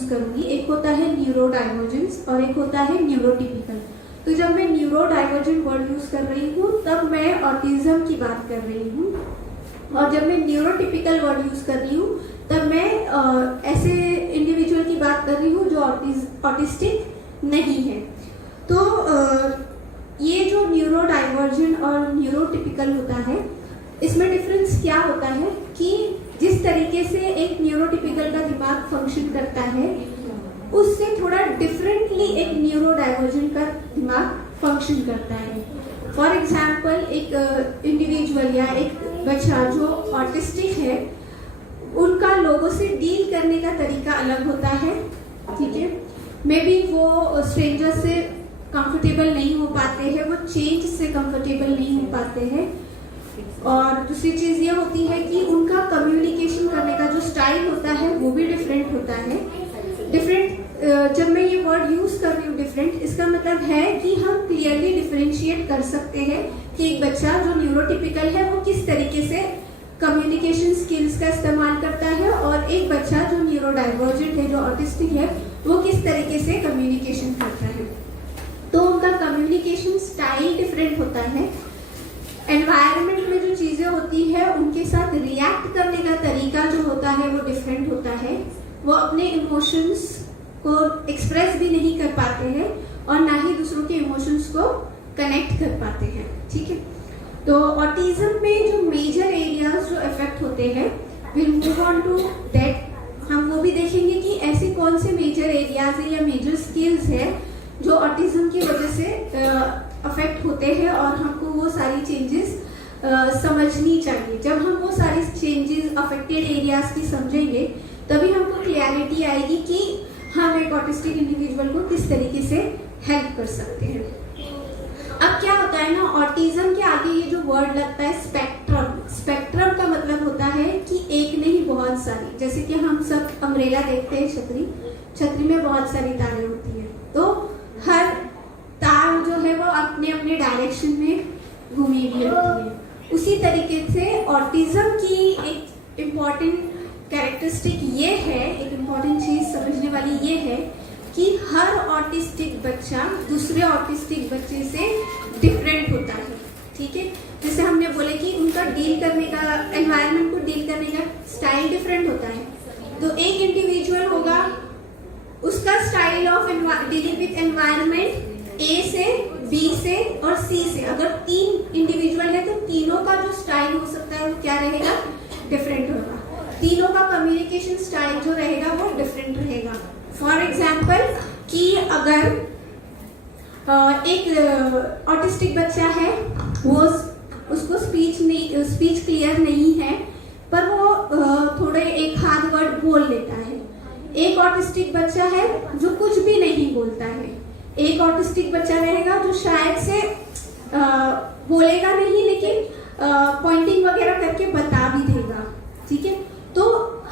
Use करूंगी। एक होता है न्यूरो डाइवर्जेंस और एक होता है न्यूरोटिपिकल। तो जब मैं न्यूरो डाइवर्जेंट वर्ड यूज कर रही हूँ तब मैं ऑटिज्म की बात कर रही हूँ, और जब मैं न्यूरोटिपिकल वर्ड यूज कर रही हूँ तब मैं ऐसे इंडिविजुअल की बात कर रही हूँ जो ऑटिस्टिक नहीं है। तो ये जो न्यूरो डाइवर्जेंट और न्यूरोटिपिकल होता है, इसमें डिफरेंस क्या होता है कि जिस तरीके से एक न्यूरोटिपिकल का दिमाग फंक्शन करता है उससे थोड़ा डिफरेंटली एक न्यूरो डाइवर्जेंट का दिमाग फंक्शन करता है। फॉर एग्जाम्पल, एक इंडिविजुअल या एक बच्चा जो ऑटिस्टिक है उनका लोगों से डील करने का तरीका अलग होता है, ठीक है। मे बी वो स्ट्रेंजर से कंफर्टेबल नहीं हो पाते हैं, वो चेंज से कंफर्टेबल नहीं हो पाते हैं। और दूसरी चीज़ ये होती है कि उनका कम्युनिकेशन करने का जो स्टाइल होता है वो भी डिफरेंट होता है। डिफरेंट, जब मैं ये वर्ड यूज कर रही हूँ डिफरेंट, इसका मतलब है कि हम क्लियरली डिफरेंशिएट कर सकते हैं कि एक बच्चा जो न्यूरोटिपिकल है वो किस तरीके से कम्युनिकेशन स्किल्स का इस्तेमाल करता है, और एक बच्चा जो न्यूरो डाइवर्जेंट है, जो ऑटिस्टिक है, वो किस तरीके से कम्युनिकेशन करता है। तो उनका कम्युनिकेशन स्टाइल डिफरेंट होता है। एनवायरनमेंट में जो चीज़ें होती है उनके साथ रिएक्ट करने का तरीका जो होता है वो डिफरेंट होता है। वो अपने इमोशंस को एक्सप्रेस भी नहीं कर पाते हैं और ना ही दूसरों के इमोशंस को कनेक्ट कर पाते हैं, ठीक है। तो ऑटिज्म में जो मेजर एरियाज जो इफेक्ट होते हैं, will move on to that. हम वो भी देखेंगे कि ऐसे कौन से मेजर एरियाज है या मेजर स्किल्स है जो ऑटिज्म की वजह से अफेक्ट होते हैं, और हमको वो सारी चेंजेस समझनी चाहिए। जब हम वो सारी चेंजेस अफेक्टेड एरियाज की समझेंगे तभी हमको क्लैरिटी आएगी कि हम एक ऑटिस्टिक इंडिविजुअल को किस तरीके से हेल्प कर सकते हैं। अब क्या होता है ना, ऑटिज्म के आगे ये जो वर्ड लगता है स्पेक्ट्रम। स्पेक्ट्रम का मतलब होता है कि एक नहीं बहुत सारी, जैसे कि हम सब अम्ब्रेला देखते हैं, छतरी में बहुत सारी तारें होती है, तो हर तार जो है वो अपने अपने डायरेक्शन में घूमी हुई होती है। उसी तरीके से ऑटिज्म की एक इम्पॉर्टेंट कैरेक्टरिस्टिक ये है, एक इम्पॉर्टेंट चीज समझने वाली ये है कि हर ऑटिस्टिक बच्चा दूसरे ऑटिस्टिक बच्चे से डिफरेंट होता है, ठीक है। जैसे हमने बोले कि उनका डील करने का, एनवायरनमेंट को डील करने का स्टाइल डिफरेंट होता है। तो एक इंडिविजुअल होगा, उसका style of dealing with environment A से, बी से और सी से, अगर 3 इंडिविजुअल है तो तीनों का जो स्टाइल हो सकता है वो क्या रहेगा, डिफरेंट होगा। तीनों का कम्युनिकेशन स्टाइल जो रहेगा वो डिफरेंट रहेगा। फॉर एग्जाम्पल कि अगर एक ऑटिस्टिक बच्चा है, वो उसको स्पीच क्लियर नहीं है, पर वो थोड़े एक आध वर्ड बोल लेता है। एक ऑटिस्टिक बच्चा है जो कुछ भी नहीं बोलता है। एक ऑटिस्टिक बच्चा रहेगा जो शायद से बोलेगा नहीं, लेकिन पॉइंटिंग वगैरह करके बता भी देगा, ठीक है। तो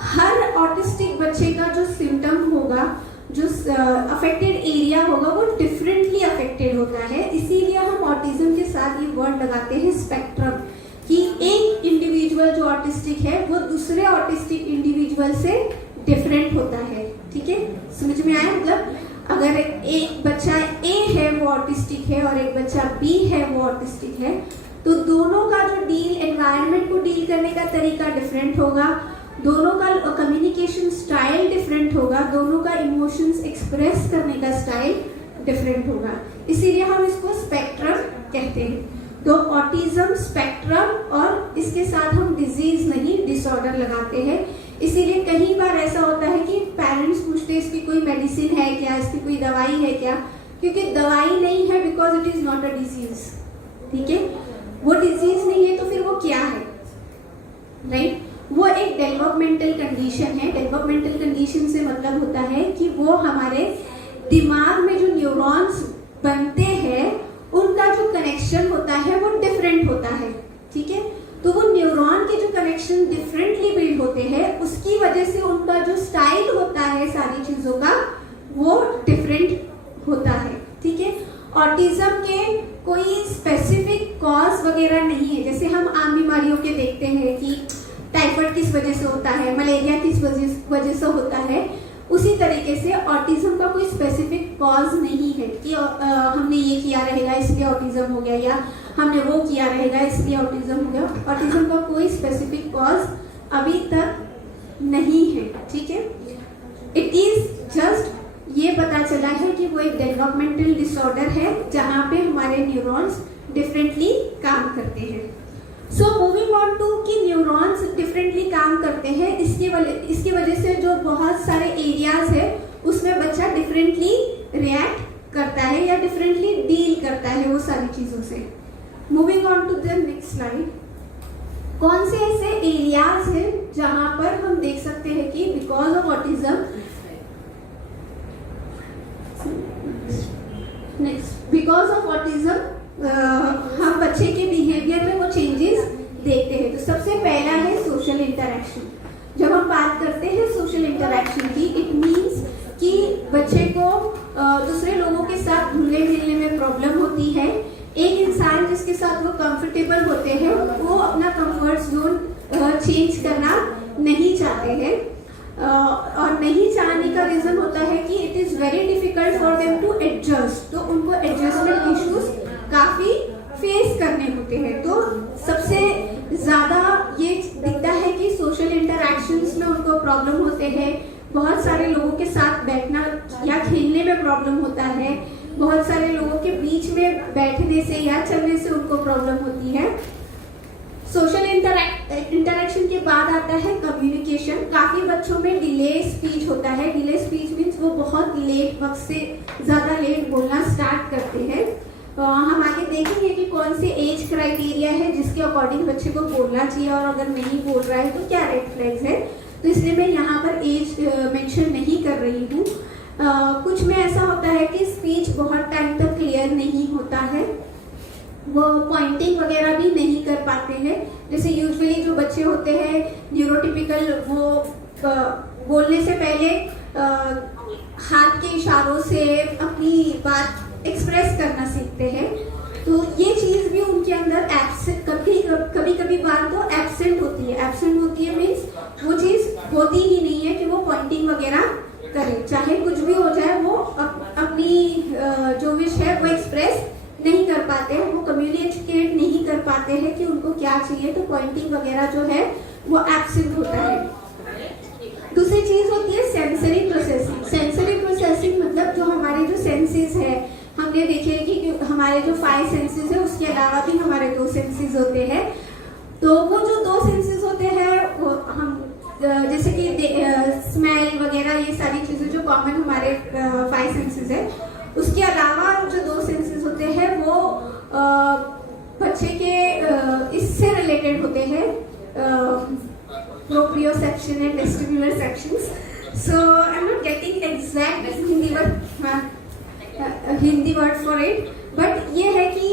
हर ऑटिस्टिक बच्चे का जो सिम्टम होगा, जो अफेक्टेड एरिया होगा, वो डिफरेंटली अफेक्टेड होता है। इसीलिए हम ऑटिज्म के साथ ये वर्ड लगाते हैं स्पेक्ट्रम, कि एक इंडिविजुअल जो ऑटिस्टिक है वो दूसरे ऑटिस्टिक इंडिविजुअल से डिफरेंट होता है, ठीक है। समझ में आया? मतलब अगर एक बच्चा ए है वो ऑटिस्टिक है और एक बच्चा बी है वो ऑटिस्टिक है, तो दोनों का जो डील, एनवायरनमेंट को डील करने का तरीका डिफरेंट होगा, दोनों का कम्युनिकेशन स्टाइल डिफरेंट होगा, दोनों का इमोशंस एक्सप्रेस करने का स्टाइल डिफरेंट होगा। इसीलिए हम इसको स्पेक्ट्रम कहते हैं। तो ऑटिज्म स्पेक्ट्रम, और इसके साथ हम डिजीज नहीं डिसऑर्डर लगाते हैं। इसीलिए कई बार ऐसा होता है कि पेरेंट्स पूछते हैं इसकी कोई मेडिसिन है क्या, इसकी कोई दवाई है क्या, क्योंकि दवाई नहीं है because it is not a disease, ठीक है। वो डिजीज नहीं है तो फिर वो क्या है, राइट? वो एक डेवलपमेंटल कंडीशन है। डेवलपमेंटल कंडीशन से मतलब होता है कि वो हमारे दिमाग में जो न्यूरॉन्स बनते हैं उनका जो कनेक्शन होता है वो डिफरेंट होता है, ठीक है। तो वो न्यूरॉन के जो कनेक्शन डिफरेंटली बिल्ड होते हैं, उसकी वजह से उनका जो स्टाइल होता है सारी चीजों का वो डिफरेंट होता है, ठीक है। ऑटिज्म के कोई स्पेसिफिक कॉज वगैरह नहीं है। जैसे हम आम बीमारियों के देखते हैं कि टाइफाइड किस वजह से होता है, मलेरिया किस वजह से होता है, उसी तरीके से ऑटिज्म का कोई स्पेसिफिक कॉज नहीं है कि हमने ये किया रहेगा इसलिए ऑटिज्म हो गया, या हमने वो किया रहेगा इसलिए ऑटिज्म हो गया। ऑटिज्म का कोई स्पेसिफिक कॉज अभी तक नहीं है, ठीक है। इट इज जस्ट ये पता चला है कि वो एक डेवलपमेंटल डिसऑर्डर है जहाँ पे हमारे न्यूरॉन्स डिफरेंटली काम करते हैं। सो मूविंग ऑन टू कि न्यूरॉन्स डिफरेंटली काम करते हैं, इसकी वजह से जो बहुत सारे एरियाज है उसमें बच्चा डिफरेंटली रिएक्ट करता है या डिफरेंटली डील करता है वो सारी चीज़ों से। Moving on to the next slide. कौन से ऐसे एरियाज हैं जहाँ पर हम देख सकते हैं कि बिकॉज ऑफ ऑटिज्म हम बच्चे के बिहेवियर में वो चेंजेस देखते हैं। तो सबसे पहला है सोशल इंटरेक्शन। जब हम बात करते हैं सोशल इंटरेक्शन की, इट मीन्स कि बच्चे को दूसरे लोगों के साथ घुलने मिलने में प्रॉब्लम होती है। एक इंसान जिसके साथ वो कंफर्टेबल होते हैं वो अपना कंफर्ट जोन चेंज करना नहीं चाहते हैं, और नहीं चाहने का रीजन होता है कि it is very difficult for them to adjust. तो उनको एडजस्टमेंट इश्यूज काफी फेस करने होते हैं। तो सबसे ज्यादा ये दिखता है कि सोशल इंटरैक्शंस में उनको प्रॉब्लम होते हैं। बहुत सारे लोगों के साथ बैठना या खेलने में प्रॉब्लम होता है। बहुत सारे लोगों के बीच में बैठने से या चलने से उनको प्रॉब्लम होती है। सोशल इंटरेक्शन के बाद आता है कम्युनिकेशन। काफी बच्चों में डिले स्पीच होता है। डिले स्पीच मीन्स वो बहुत लेट, वक्त से ज्यादा लेट बोलना स्टार्ट करते हैं। हम आगे देखेंगे कि कौन से एज क्राइटेरिया है जिसके अकॉर्डिंग बच्चे को बोलना चाहिए, और अगर नहीं बोल रहा है तो क्या रेड फ्लैग्स है। तो इसलिए मैं यहाँ पर एज मेंशन नहीं कर रही हूँ। कुछ में ऐसा होता है कि स्पीच बहुत टाइम तक क्लियर नहीं होता है, वो पॉइंटिंग वगैरह भी नहीं कर पाते हैं। जैसे यूजुअली जो बच्चे होते हैं न्यूरोटिपिकल, वो बोलने से पहले हाथ के इशारों से अपनी बात एक्सप्रेस करना सीखते हैं। तो ये चीज़ भी उनके अंदर एब्सेंट, कभी बात तो एब्सेंट होती है। एब्सेंट होती है मीन्स वो चीज़ होती ही नहीं है कि वो पॉइंटिंग वगैरह करें। चाहे कुछ भी हो जाए, वो अपनी जो विश है वो एक्सप्रेस नहीं कर पाते हैं, वो कम्युनिकेट नहीं कर पाते हैं कि उनको क्या चाहिए। तो पॉइंटिंग वगैरह जो है वो एब्सेंट होता है। दूसरी चीज होती है सेंसरी प्रोसेसिंग। सेंसरी प्रोसेसिंग मतलब जो हमारे जो सेंसेस है, हमने देखे कि हमारे जो 5 सेंसेस है उसके अलावा भी हमारे 2 सेंसेस होते हैं। तो वो जो 2 सेंसेस होते हैं वो हम जैसे कि स्मेल वगैरह, ये सारी चीजें जो कॉमन हमारे 5 सेंसेस है, उसके अलावा जो 2 सेंसेस होते हैं वो बच्चे के इससे रिलेटेड होते हैं, proprioception and vestibular sections. So I am not getting exact Hindi word for it, but ये है कि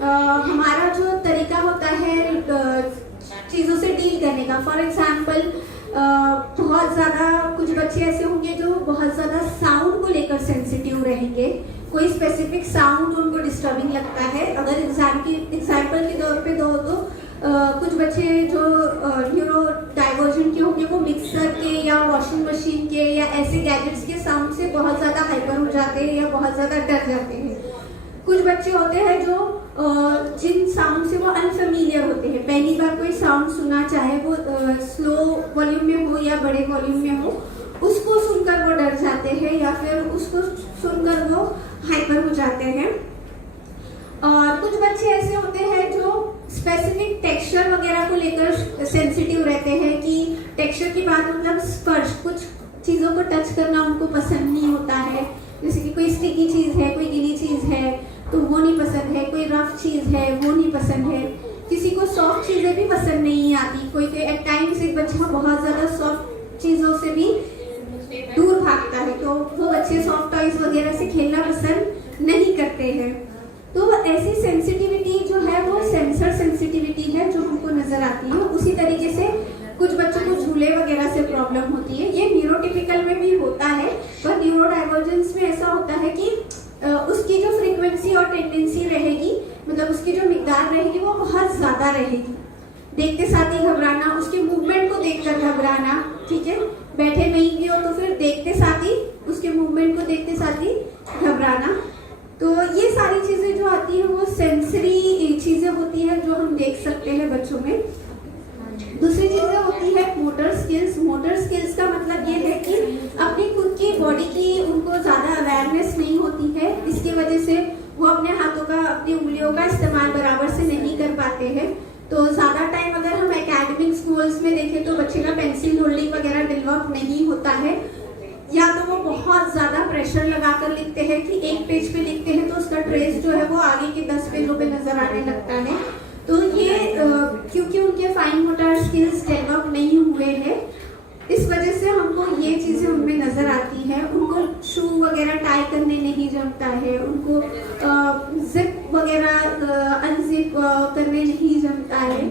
हमारा जो तरीका होता है चीज़ों से डील करने का। फॉर एग्जाम्पल बहुत ज़्यादा कुछ बच्चे ऐसे होंगे जो बहुत ज़्यादा साउंड को लेकर सेंसिटिव रहेंगे। कोई स्पेसिफिक साउंड उनको डिस्टर्बिंग लगता है। अगर एग्जाम्पल के तौर पे दो तो कुछ बच्चे जो न्यूरो डाइवर्जेंट के होंगे वो मिक्सर के या वॉशिंग मशीन के या ऐसे गैजेट्स के साउंड से बहुत ज़्यादा हाइपर हो जाते हैं या बहुत ज़्यादा डर जाते हैं। कुछ बच्चे होते हैं जो जिन साउंड से वो अनफेमिलियर होते हैं। पहली बार कोई साउंड सुना, चाहे वो स्लो वॉल्यूम में हो या बड़े वॉल्यूम में हो, उसको सुनकर वो डर जाते हैं या फिर उसको सुनकर वो हाइपर हो जाते हैं। और कुछ बच्चे ऐसे होते हैं जो स्पेसिफिक टेक्सचर वगैरह को लेकर सेंसिटिव रहते हैं कि टेक्सचर की बात मतलब स्पर्श, कुछ चीज़ों को टच करना उनको पसंद नहीं होता है। जैसे कि कोई स्टिकी चीज़ है, कोई गीली चीज़ है तो वो नहीं पसंद है, कोई रफ चीज़ है वो नहीं पसंद है। किसी को सॉफ्ट चीज़ें भी पसंद नहीं आती। कोई एट टाइम्स एक बच्चा बहुत ज़्यादा सॉफ्ट चीज़ों से भी दूर भागता है, तो वो बच्चे सॉफ्ट टॉयज वगैरह से खेलना पसंद नहीं करते हैं। तो ऐसी सेंसिटिविटी जो है वो सेंसर सेंसिटिविटी है जो हमको नजर आती है। उसी तरीके से कुछ बच्चों को झूले वगैरह से प्रॉब्लम होती है। ये न्यूरोटिपिकल में भी होता है, पर न्यूरो डाइवर्जेंस में ऐसा होता है कि उसकी जो फ्रीक्वेंसी और टेंडेंसी रहेगी, मतलब उसकी जो मिकदार रहेगी वो बहुत ज्यादा रहेगी। देखते साथ ही घबराना, उसके मूवमेंट को देखकर घबराना, ठीक है, बैठे नहीं भी हो तो फिर देखते साथ ही उसके मूवमेंट को देखते साथ ही घबराना। तो ये सारी चीजें जो आती है वो सेंसरी चीजें होती है जो हम देख सकते हैं बच्चों में। दूसरी चीजें होती है मोटर स्किल्स। मोटर स्किल्स का मतलब ये है कि अपनी खुद की बॉडी की उनको ज्यादा अवेयरनेस नहीं होती है, इसकी वजह से वो अपने हाथों का, अपनी उंगलियों का इस्तेमाल बराबर से नहीं कर पाते हैं। तो ज्यादा टाइम अगर हम एकेडमिक गोल्स में देखें तो बच्चे का पेंसिल होल्डिंग वगैरह डेवलप नहीं होता है, या तो वो बहुत ज्यादा प्रेशर लगाकर लिखते हैं कि एक पेज पे लिखते हैं तो उसका ट्रेस जो है वो आगे के 10 पेजों पे नजर आने लगता है। तो ये क्योंकि उनके फाइन मोटर स्किल्स डेवलप नहीं हुए हैं, इस वजह से हमको ये चीजें उनमें नजर आती है। उनको शू वगैरह टाई करने नहीं जमता है, उनको जिप वगैरह अनजिप करने नहीं जमता है,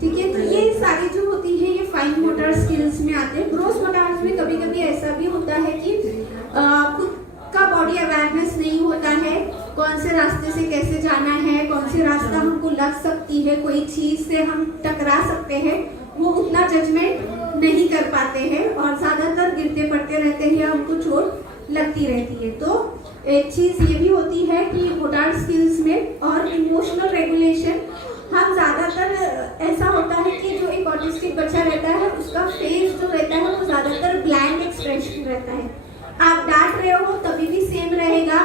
ठीक है। तो ये सारी जो होती है ये फाइन मोटर स्किल्स में आते हैं। ग्रॉस मोटर्स में कभी कभी ऐसा भी होता है कि खुद का बॉडी अवेयरनेस नहीं होता है, कौन से रास्ते से कैसे जाना है, कौन से रास्ता हमको लग सकती है, कोई चीज से हम टकरा सकते हैं, वो उतना जजमेंट नहीं कर पाते हैं और ज्यादातर गिरते पड़ते रहते हैं या उनको चोट लगती रहती है। तो एक चीज ये भी होती है कि मोटर स्किल्स में और इमोशनल रेगुलेशन, हम ज्यादातर ऐसा होता है कि जो एक ऑटिस्टिक बच्चा रहता है उसका फेस जो रहता है वो ज्यादातर ब्लैंक एक्सप्रेशन रहता है। आप डांट रहे हो तभी भी सेम रहेगा,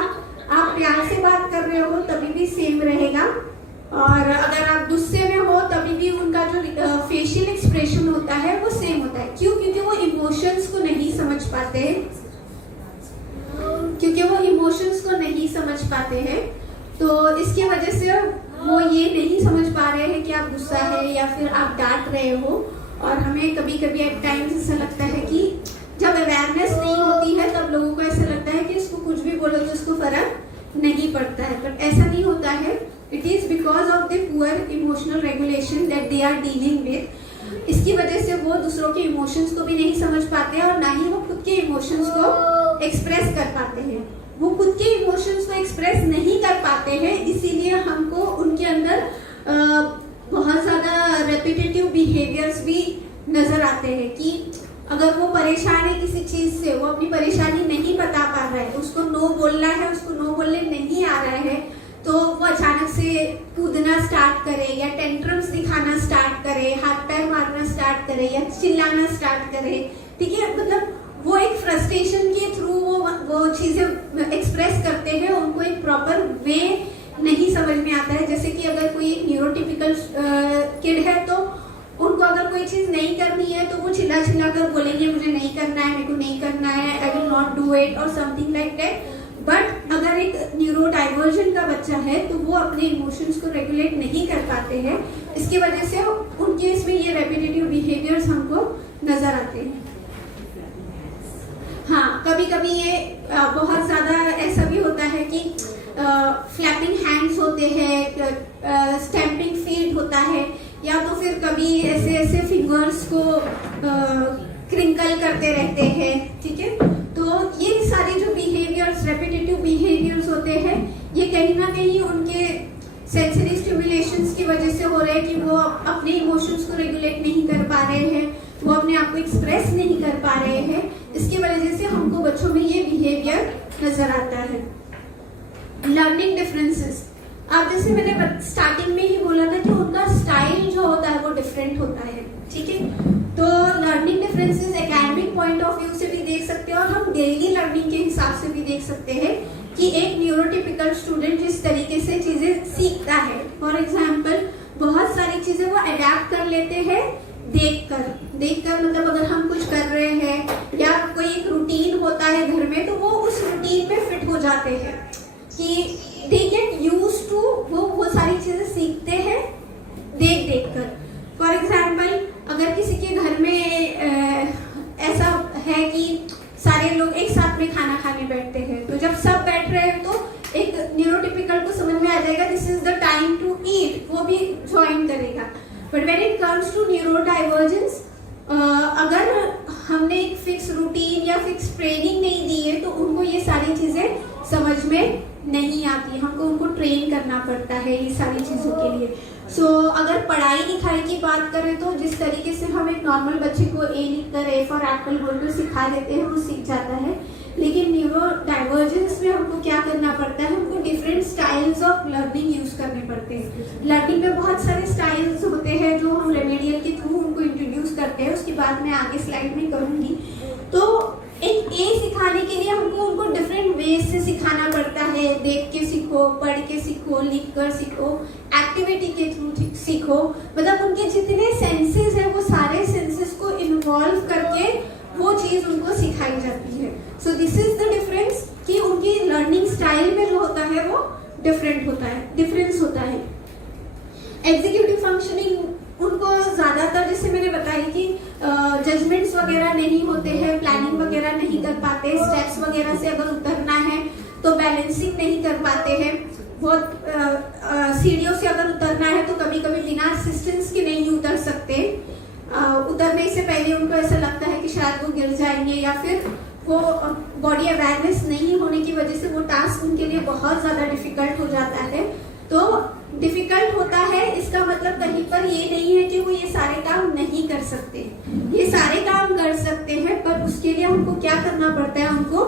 आप प्यार से बात कर रहे हो तभी भी सेम रहेगा, और अगर आप गुस्से में हो तभी भी उनका जो फेशियल एक्सप्रेशन होता है वो सेम होता है। क्यों? क्योंकि वो इमोशंस को नहीं समझ पाते हैं, क्योंकि वो इमोशंस को नहीं समझ पाते हैं। तो इसकी वजह से वो ये नहीं समझ पा रहे हैं कि आप गुस्सा है या फिर आप डांट रहे हो। और हमें कभी कभी एट टाइम्स ऐसा लगता है कि जब अवेयरनेस नहीं होती है तब लोगों को ऐसा लगता है कि इसको कुछ भी बोलो तो इसको फर्क नहीं पड़ता है, बट ऐसा नहीं होता है। It is because of the poor emotional regulation that they are dealing with. इसकी वजह से वो दूसरों के इमोशंस को भी नहीं समझ पाते और ना ही वो खुद के इमोशंस को एक्सप्रेस कर पाते हैं। वो खुद के इमोशंस को एक्सप्रेस नहीं कर पाते हैं, इसीलिए हमको उनके अंदर बहुत ज्यादा रेपिटेटिव बिहेवियर्स भी नजर आते हैं कि अगर वो परेशान है किसी चीज से, वो अपनी परेशानी नहीं बता पा रहा है, उसको नो बोलना है, उसको नो बोलने नहीं आ रहा है, तो वो अचानक से कूदना स्टार्ट करे या टेंट्रम्स दिखाना स्टार्ट करे, हाथ पैर मारना स्टार्ट करे या चिल्लाना स्टार्ट करे, ठीक है। मतलब वो एक फ्रस्ट्रेशन के थ्रू वो चीजें एक्सप्रेस करते हैं, उनको एक प्रॉपर वे नहीं समझ में आता है। जैसे कि अगर कोई न्यूरोटिपिकल किड है तो उनको अगर कोई चीज नहीं करनी है तो वो चिल्ला चिल्ला कर बोलेंगे मुझे नहीं करना है, मेरे को नहीं करना है, I will not do it और समथिंग लाइक दैट। बट अगर एक न्यूरो डाइवर्जन का बच्चा है तो वो अपने इमोशंस को रेगुलेट नहीं कर पाते हैं, इसकी वजह से उनके इसमें ये रेपिटेटिव बिहेवियर्स हमको नजर आते हैं। हाँ, कभी कभी ये बहुत ज्यादा ऐसा भी होता है कि फ्लैपिंग हैंड्स होते हैं, स्टैम्पिंग फीट होता है, या तो फिर कभी ऐसे ऐसे फिंगर्स को क्रिंकल करते रहते हैं, ठीक है। तो ये सारे जो बिहेवियर्स, रेपिटेटिव बिहेवियर्स होते हैं, ये कहीं ना कहीं उनके सेंसरी स्टिमुलेशंस की वजह से हो रहे हैं कि वो अपने इमोशंस को रेगुलेट नहीं कर पा रहे हैं, वो अपने आप को एक्सप्रेस नहीं कर पा रहे हैं। इसकी वजह से हमको बच्चों में ये बिहेवियर नजर आता है। लर्निंग डिफरेंसेस, अब जैसे मैंने स्टार्टिंग में ही बोला था कि उनका स्टाइल जो होता है वो डिफरेंट होता है, ठीक है। तो learning differences academic point of view से भी देख सकते हैं और हम डेली लर्निंग के हिसाब से भी देख सकते हैं कि एक न्यूरोटिपिकल स्टूडेंट जिस तरीके से चीजें सीखता है, फॉर एग्जाम्पल बहुत सारी चीजें वो अडेप्ट कर लेते हैं देखकर मतलब अगर हम कुछ कर रहे हैं या कोई एक रूटीन होता है घर में तो वो उस रूटीन में फिट हो जाते हैं कि दे गेट यूज्ड टू, वो सारी चीजें सीखते हैं देख कर। फॉर एग्जाम्पल अगर किसी के घर में ऐसा है कि सारे लोग एक साथ में खाना खाने बैठते हैं, तो जब सब बैठ रहे हैं तो एक न्यूरोटिपिकल को समझ में आ जाएगा this is the time to eat, वो भी ज्वाइन करेगा। But when it comes to neurodivergence, अगर हमने एक फिक्स रूटीन या फिक्स ट्रेनिंग नहीं दी है तो उनको ये सारी चीजें समझ में नहीं आती, हमको उनको ट्रेन करना पड़ता है ये सारी चीज़ों के लिए। सो अगर पढ़ाई लिखाई की बात करें तो जिस तरीके से हम एक नॉर्मल बच्चे को ए लिख कर ए फॉर एप्पल बोलकर सिखा देते हैं वो सीख जाता है, लेकिन न्यूरो डाइवर्जेंस में हमको क्या करना पड़ता है, हमको different styles of learning use करने पड़ते हैं। लर्निंग में बहुत सारे स्टाइल्स होते हैं जो हम रेमेडियल के थ्रू उनको इंट्रोड्यूस करते हैं, उसकी बात मैं आगे स्लाइड में करूंगी। तो एक ए सिखाने के लिए हमको उनको डिफरेंट वेज से सिखाना पड़ता है, देख के सीखो, पढ़ के सीखो, लिख कर सीखो, एक्टिविटी के थ्रू सीखो, मतलब उनके जितने सेंसेस हैं वो सारे सेंसेस को इन्वॉल्व करके वो चीज़ उनको सिखाई जाती है। So this is the difference कि उनकी लर्निंग स्टाइल में जो होता है वो डिफरेंस होता है। एग्जीक्यूटिव फंक्शनिंग उनको ज़्यादातर जैसे मैंने बताई कि जजमेंट्स वगैरह नहीं होते हैं, प्लानिंग वगैरह नहीं कर पाते, स्टेप्स वगैरह से अगर उतरना है तो बैलेंसिंग नहीं कर पाते हैं, बहुत सीढ़ियों से अगर उतरना है तो कभी कभी बिना असिस्टेंस के नहीं उतर सकते, उतरने से पहले उनको ऐसा लगता है कि शायद वो गिर जाएंगे, या फिर वो बॉडी अवेयरनेस नहीं होने की वजह से वो टास्क उनके लिए बहुत ज़्यादा डिफिकल्ट हो जाता है। तो डिफिकल्ट होता है इसका मतलब कहीं पर ये नहीं है कि वो ये सारे काम नहीं कर सकते, ये सारे काम कर सकते हैं, पर उसके लिए हमको क्या करना पड़ता है, हमको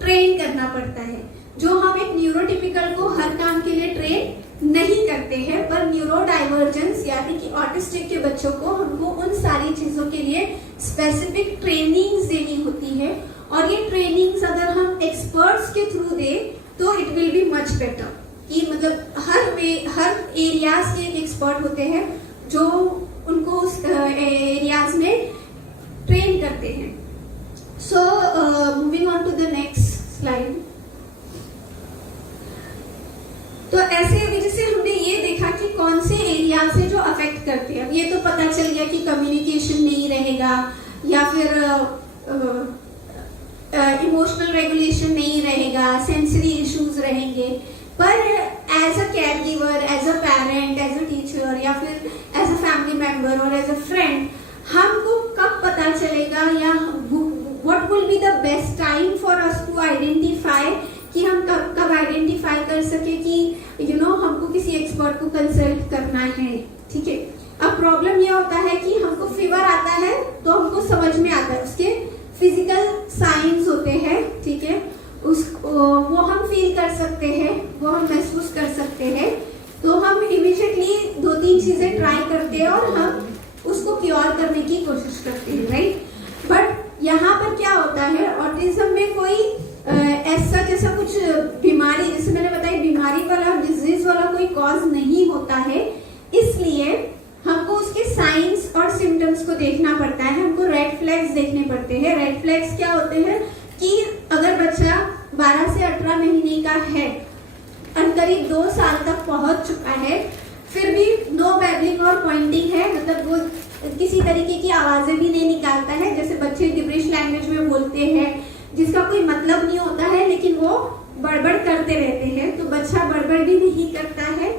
ट्रेन करना पड़ता है। जो हम एक न्यूरोटिपिकल को हर काम के लिए ट्रेन नहीं करते हैं, पर न्यूरो डाइवर्जेंस यानी कि ऑटिस्टिक के बच्चों को हमको उन सारी चीजों के लिए स्पेसिफिक ट्रेनिंग्स देनी होती है, और ये ट्रेनिंग्स अगर हम एक्सपर्ट्स के थ्रू दे तो it will be much better. कि मतलब हर एरियाज के एक्सपर्ट होते हैं जो उनको उस एरियाज में ट्रेन करते हैं। So moving on to the next slide. तो ऐसे अभी जैसे हमने ये देखा कि कौन से एरिया से जो अफेक्ट करते हैं, अब ये तो पता चल गया कि कम्युनिकेशन नहीं रहेगा, या फिर इमोशनल रेगुलेशन नहीं रहेगा, सेंसरी इश्यूज रहेंगे, पर as a caregiver, as a parent, as a teacher, या फिर एज अ फैमिली मेंबर और एज अ फ्रेंड हमको कब पता चलेगा, या what will be the best time for us to identify, कि हम कब आइडेंटिफाई कर सके कि हमको किसी एक्सपर्ट को कंसल्ट करना है। ठीक है, अब प्रॉब्लम ये होता है कि हमको फीवर आता है तो हमको समझ में आता है, उसके फिजिकल साइंस होते हैं, ठीक है, वो हम फील कर सकते हैं, वो हम महसूस कर सकते हैं, तो हम इमीडिएटली 2-3 चीजें ट्राई करते हैं और हम उसको क्योर करने की कोशिश करते हैं, राइट। बट यहाँ पर क्या होता है, ऑटिज्म में कोई ऐसा कुछ बीमारी, जैसे मैंने बताई बीमारी वाला, डिजीज वाला कोई कॉज नहीं होता है, इसलिए हमको उसके साइंस और सिम्टम्स को देखना पड़ता है, हमको रेड फ्लैग्स देखने पड़ते हैं। रेड फ्लैग्स क्या होते हैं कि अगर बच्चा 12 से 18 महीने का है, करीब 2 साल तक पहुंच चुका है, फिर भी नो बैबलिंग और पॉइंटिंग है, मतलब वो किसी तरीके की आवाजें भी नहीं निकालता है, जैसे बच्चे गिब्रिश लैंग्वेज में बोलते हैं जिसका कोई मतलब नहीं होता है, लेकिन वो बड़बड़ करते रहते हैं। तो बच्चा बड़बड़ भी नहीं करता है,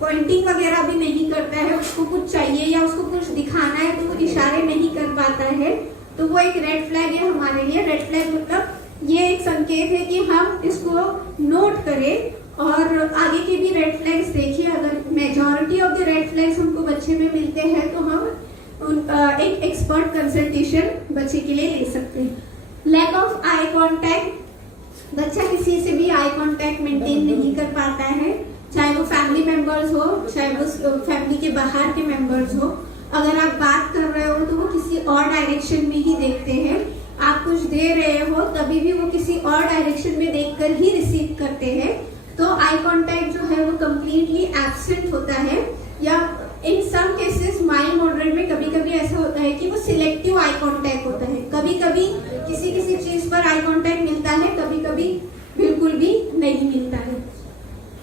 पॉइंटिंग वगैरह भी नहीं करता है, उसको कुछ चाहिए या उसको कुछ दिखाना है तो वो इशारे नहीं कर पाता है, तो वो एक रेड फ्लैग है हमारे लिए। रेड फ्लैग मतलब ये एक संकेत है कि हम इसको नोट करें और आगे के भी रेड फ्लैग्स देखिए। अगर majority of the red flags हमको बच्चे में मिलते हैं तो हम एक एक्सपर्ट कंसल्टेशन बच्चे के लिए ले सकते हैं। लैक ऑफ आई कांटेक्ट, बच्चा किसी से भी आई कांटेक्ट मेंटेन नहीं कर पाता है, चाहे वो फैमिली मेंबर्स हो, चाहे वो फैमिली के बाहर के मेंबर्स हो। अगर आप बात कर रहे हो तो वो किसी और डायरेक्शन में ही देखते हैं, आप कुछ दे रहे हो तभी भी वो किसी और डायरेक्शन में देखकर ही रिसीव करते हैं। तो आई कांटेक्ट जो है वो कंप्लीटली एब्सेंट होता है, या इन सम केसेस माइल्ड मॉडरेट में कभी कभी ऐसा होता है कि वो सिलेक्टिव आई कांटेक्ट होता है, कभी कभी किसी किसी चीज पर आई कांटेक्ट मिलता है, कभी कभी बिल्कुल भी नहीं मिलता है।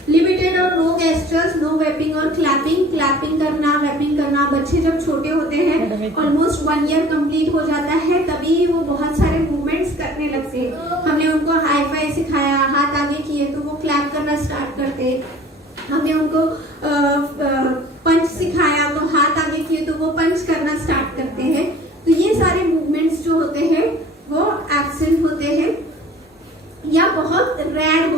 लिमिटेड और नो गेस्टर्स, नो वेपिंग और क्लैपिंग। क्लैपिंग करना, वेपिंग करना, बच्चे जब छोटे होते हैं ऑलमोस्ट 1 ईयर कंप्लीट हो जाता है तभी वो बहुत सारे मूवमेंट्स करने लगते हैं। हमने उनको हाई फाई सिखाया, हाथ आगे किए तो वो क्लैप करना स्टार्ट करते। हमने उनको पंच सिखाया तो हाथ आगे किए तो वो पंच करना स्टार्ट करते हैं। तो ये सारे मूवमेंट्स जो होते हैं वो एब्सेंट होते हैं या बहुत रेयर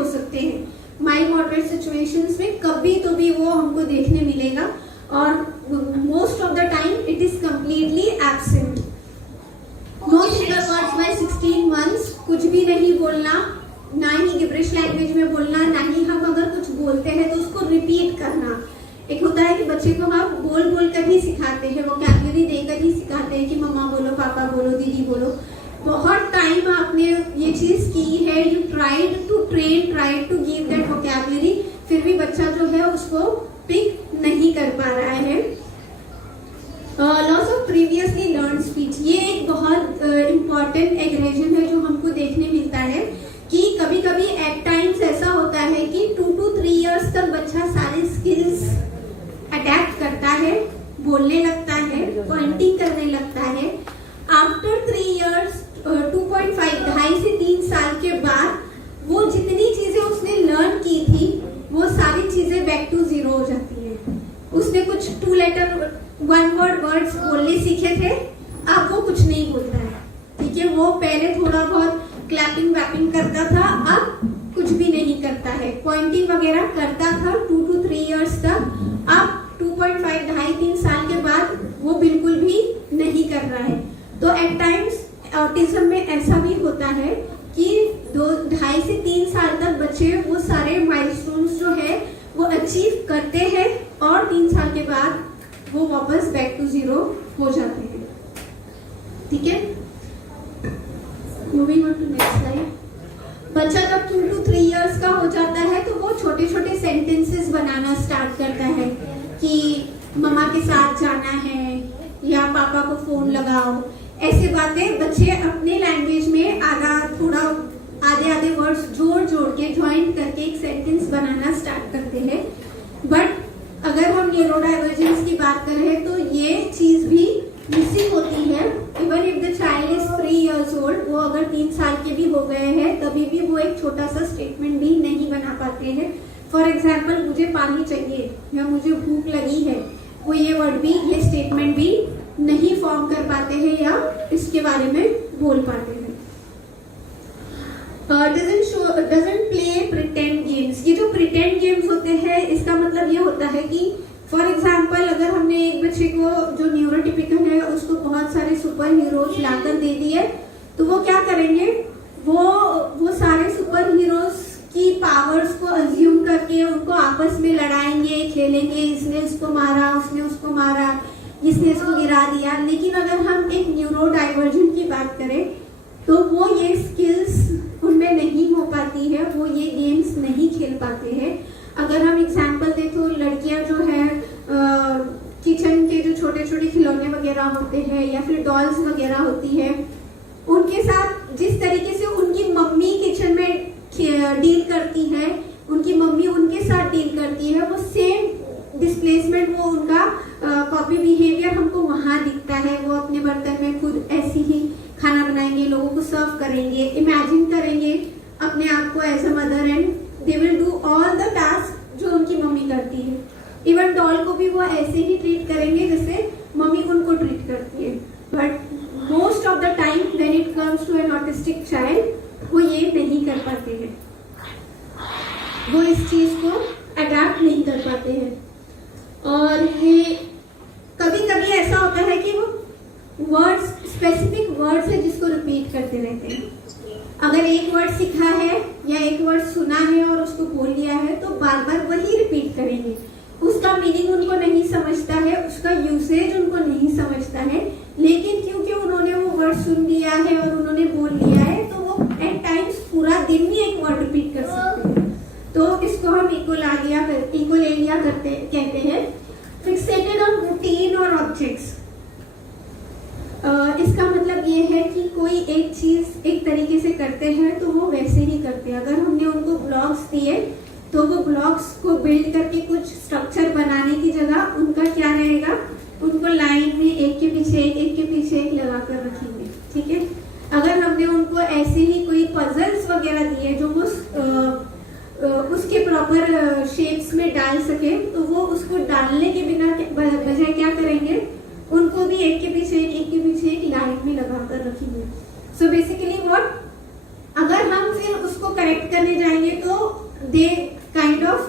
में बोलना, ना ही हम अगर कुछ बोलते हैं तो उसको रिपीट करना। एक होता है कि बच्चे को हम बोल बोल कर ही सिखाते हैं, वोकैबुलरी देकर ही सिखाते हैं कि मम्मा बोलो, पापा बोलो, दीदी बोलो। बहुत टाइम आपने ये चीज की है, you tried to train, tried to give that vocabulary, फिर भी बच्चा जो है उसको पिक नहीं कर पा रहा है। Loss of previously learn speech, ये एक बहुत इम्पॉर्टेंट एग्रेजन है जो हमको देखने मिलता है कि कभी कभी एट टाइम्स ऐसा होता है कि 2 to 3 इयर्स तक बच्चा सारे स्किल्स अडैप्ट करता है, बोलने लगता है, पॉइंटिंग करने लगता है। आफ्टर 3 इयर्स 2.5 ढाई से 3 साल के बाद वो जितनी चीजें उसने लर्न की थी वो सारी चीजें बैक टू जीरो हो जाती है। उसने कुछ 2 लेटर 1 वर्ड वर्ड्स बोलने सीखे थे, अब वो कुछ नहीं बोलता है, ठीक है। वो पहले थोड़ा बहुत क्लैपिंग वैपिंग करता था, अब कुछ भी नहीं करता है। पॉइंटिंग वगैरह करता था 2 to 3 इयर्स तक, अब 2.5 ढाई 3 साल के बाद वो बिल्कुल भी नहीं कर रहा है। तो एट टाइम्स ऑटिज्म में ऐसा भी होता है कि 2.5 से 3 साल तक बच्चे वो सारे माइलस्टोन्स जो है वो अचीव करते हैं और 3 साल के बाद वो वापस बैक टू जीरो हो जाते हैं, ठीक है। Moving on to next slide. बच्चा जब 2 to 3 इयर्स का हो जाता है तो वो छोटे छोटे सेंटेंसेस बनाना स्टार्ट करता है कि मम्मा के साथ जाना है या पापा को फोन लगाओ। ऐसे बातें बच्चे अपने लैंग्वेज में आधे आधे वर्ड्स जोड़ जोड़ के ज्वाइन करके एक सेंटेंस बनाना स्टार्ट करते हैं। बट अगर हम न्यूरोडाइवर्जेंस की बात करें तो ये चीज भी मिसिंग होती है। Even if the child is 3 years old, वो अगर 3 साल के भी हो गए हैं तभी भी वो एक छोटा सा स्टेटमेंट भी नहीं बना पाते हैं। फॉर एग्जाम्पल, मुझे पानी चाहिए या मुझे भूख लगी है, वो ये वर्ड भी, ये स्टेटमेंट भी नहीं फॉर्म कर पाते हैं या इसके बारे में बोल पाते हैं। doesn't play pretend games, ये जो pretend games होते हैं इसका मतलब ये होता है कि फॉर एग्जाम्पल अगर हमने एक बच्चे को जो न्यूरोटिपिकल है उसको बहुत सारे सुपर हीरोज लाकर दे दिए तो वो क्या करेंगे, वो सारे सुपर हीरोज की पावर्स को अज्यूम करके उनको आपस में लड़ाएंगे, खेलेंगे, इसने उसको मारा, उसने उसको मारा, इसने इसको गिरा दिया। लेकिन अगर हम एक न्यूरो डाइवर्जन की बात करें तो वो ये स्किल्स उनमें नहीं हो पाती है, वो ये गेम्स नहीं खेल पाते हैं। अगर हम एग्जाम्पल दें तो लड़कियां जो है किचन के जो छोटे छोटे खिलौने वगैरह होते हैं या फिर डॉल्स वगैरह होती है, उनके साथ जिस तरीके से उनकी मम्मी किचन में डील करती है, उनकी मम्मी उनके साथ डील करती है, वो सेम डिस्प्लेसमेंट, वो उनका कॉपी बिहेवियर हमको वहाँ दिखता है। वो अपने बर्तन में खुद ऐसी ही खाना बनाएंगे, लोगों को सर्व करेंगे, इमेजिन करेंगे अपने आप को as a mother and they will do all the task जो उनकी मम्मी करती है। इवन डॉल को भी वो ऐसे ही ट्रीट करेंगे जैसे मम्मी उनको ट्रीट करती है। But most of the time when it comes to an autistic child वो ये नहीं कर पाते हैं, वो इस चीज को अडैप्ट नहीं कर पाते हैं। और ये कभी कभी ऐसा होता है कि वो वर्ड्स, स्पेसिफिक वर्ड्स है जिसको रिपीट करते रहते हैं। अगर एक वर्ड सीखा है या एक वर्ड सुना है और उसको बोल लिया है तो बार बार वही रिपीट करेंगे। उसका मीनिंग उनको नहीं समझता है, उसका यूसेज उनको नहीं समझता है, लेकिन क्योंकि उन्होंने वो वर्ड सुन लिया है और उन्होंने बोल लिया है तो वो एट टाइम्स पूरा दिन भी एक वर्ड रिपीट कर सकते हैं। तो इसको हम इक्वलेलिया कहते हैं। फिक्सेटेड ऑन रूटीन और ऑब्जेक्ट्स, इसका मतलब ये है कि कोई एक चीज एक तरीके से करते हैं तो वो वैसे ही करते हैं। अगर हमने उनको ब्लॉक्स दिए तो वो ब्लॉक्स को बिल्ड करके कुछ स्ट्रक्चर बनाने की जगह उनका क्या रहेगा, उनको लाइन में एक के पीछे एक लगा कर रखेंगे, ठीक है। अगर हमने उनको ऐसे ही कोई पजल्स वगैरह दिए जो वो उसके प्रॉपर शेप्स में डाल सके तो वो उसको डालने के बिना बजाय क्या करेंगे, उनको भी एक के पीछे एक लाइन में लगा कर रखेंगे। सो बेसिकली व्हाट, अगर हम फिर उसको करेक्ट करने जाएंगे तो they kind of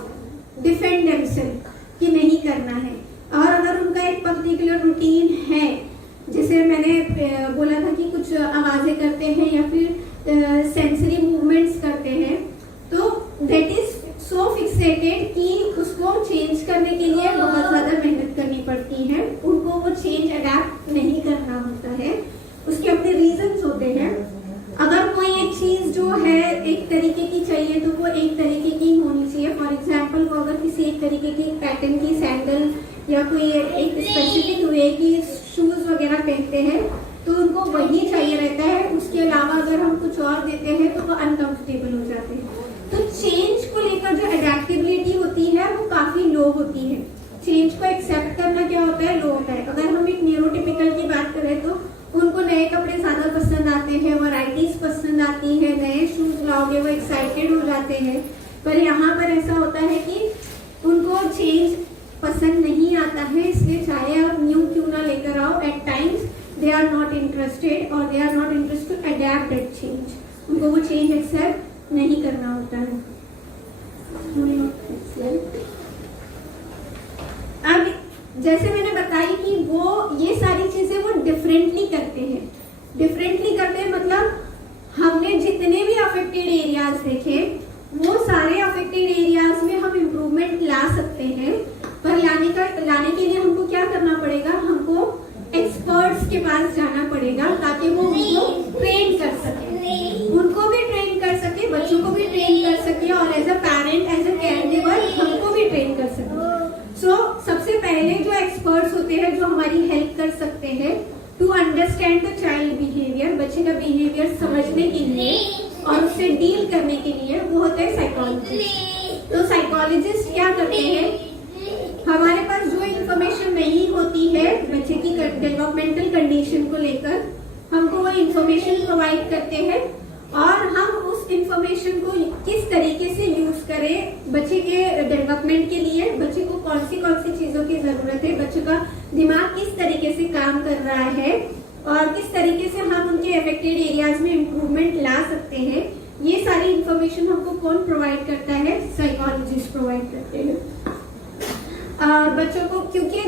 defend themself कि नहीं करना है। और अगर उनका एक पर्टिकुलर रूटीन है, जैसे मैंने बोला था कि कुछ आवाजें करते हैं या फिर सेंसरी मूवमेंट्स करते हैं, तो दैट चेंज करने के लिए बहुत ज़्यादा मेहनत करनी पड़ती है, उनको वो चेंज अडेप्ट नहीं करना होता है, उसके अपने रीजंस होते हैं। अगर कोई एक चीज़ जो है एक तरीके की चाहिए तो वो एक तरीके की होनी चाहिए। फॉर एग्जाम्पल वो अगर किसी एक तरीके की पैटर्न की सैंडल या कोई एक स्पेसिफिक वे की शूज़ वगैरह पहनते हैं तो उनको वही चाहिए रहता है, उसके अलावा अगर हम कुछ और देते हैं तो वो अनकंफर्टेबल हो जाते हैं। तो चेंज को लेकर जो अडेप्टेबिलिटी होती है वो काफ़ी लो होती है। चेंज को एक्सेप्ट करना क्या होता है, लो होता है। अगर हम एक न्यूरोटिपिकल की बात करें तो उनको नए कपड़े ज़्यादा पसंद आते हैं, वैराइटीज पसंद आती है, नए शूज़ लाओगे वो एक्साइटेड हो जाते हैं। पर यहाँ पर ऐसा होता है कि उनको चेंज पसंद नहीं आता है, इसलिए चाहे आप न्यू क्यों ना लेकर आओ, at times they are not interested और they are not interested to adapt that change. उनको वो चेंज एक्सेप्ट नहीं करना होता है। अब जैसे मैंने बताई कि वो ये सारी चीजें वो डिफरेंटली करते हैं। डिफरेंटली करते हैं मतलब हमने जितने भी अफेक्टेड एरियाज देखे वो सारे अफेक्टेड एरियाज में हम इम्प्रूवमेंट ला सकते हैं, पर लाने के लिए हमको क्या करना पड़ेगा, हमको एक्सपर्ट्स के पास जाना पड़ेगा ताकि वो उनको ट्रेन कर सके, उनको भी ट्रेन कर सके, बच्चों को भी ट्रेन कर सके और as a parent as a caregiver हमको भी ट्रेन कर सके। सो सबसे पहले जो एक्सपर्ट्स होते हैं जो हमारी हेल्प कर सकते हैं to understand the child behaviour, बच्चे का बिहेवियर समझने के लिए और उससे डील करने के लिए, वो होते हैं साइकोलॉजिस्ट। तो साइकोलॉजिस्ट क्या करते हैं, हमारे पास जो इन्फॉर्मेशन नहीं होती है बच्चे की डेवलपमेंटल कंडीशन को लेकर, हमको वो इन्फॉर्मेशन प्रोवाइड करते हैं और हम उस इन्फॉर्मेशन को किस तरीके से यूज करें बच्चे के डेवलपमेंट के लिए, बच्चे को कौन सी चीजों की जरूरत है, बच्चे का दिमाग किस तरीके से काम कर रहा है और किस तरीके से हम उनके अफेक्टेड एरियाज में इम्प्रूवमेंट ला सकते हैं, ये सारी इन्फॉर्मेशन हमको कौन प्रोवाइड करता है, साइकोलॉजिस्ट प्रोवाइड करते हैं। और बच्चों को क्योंकि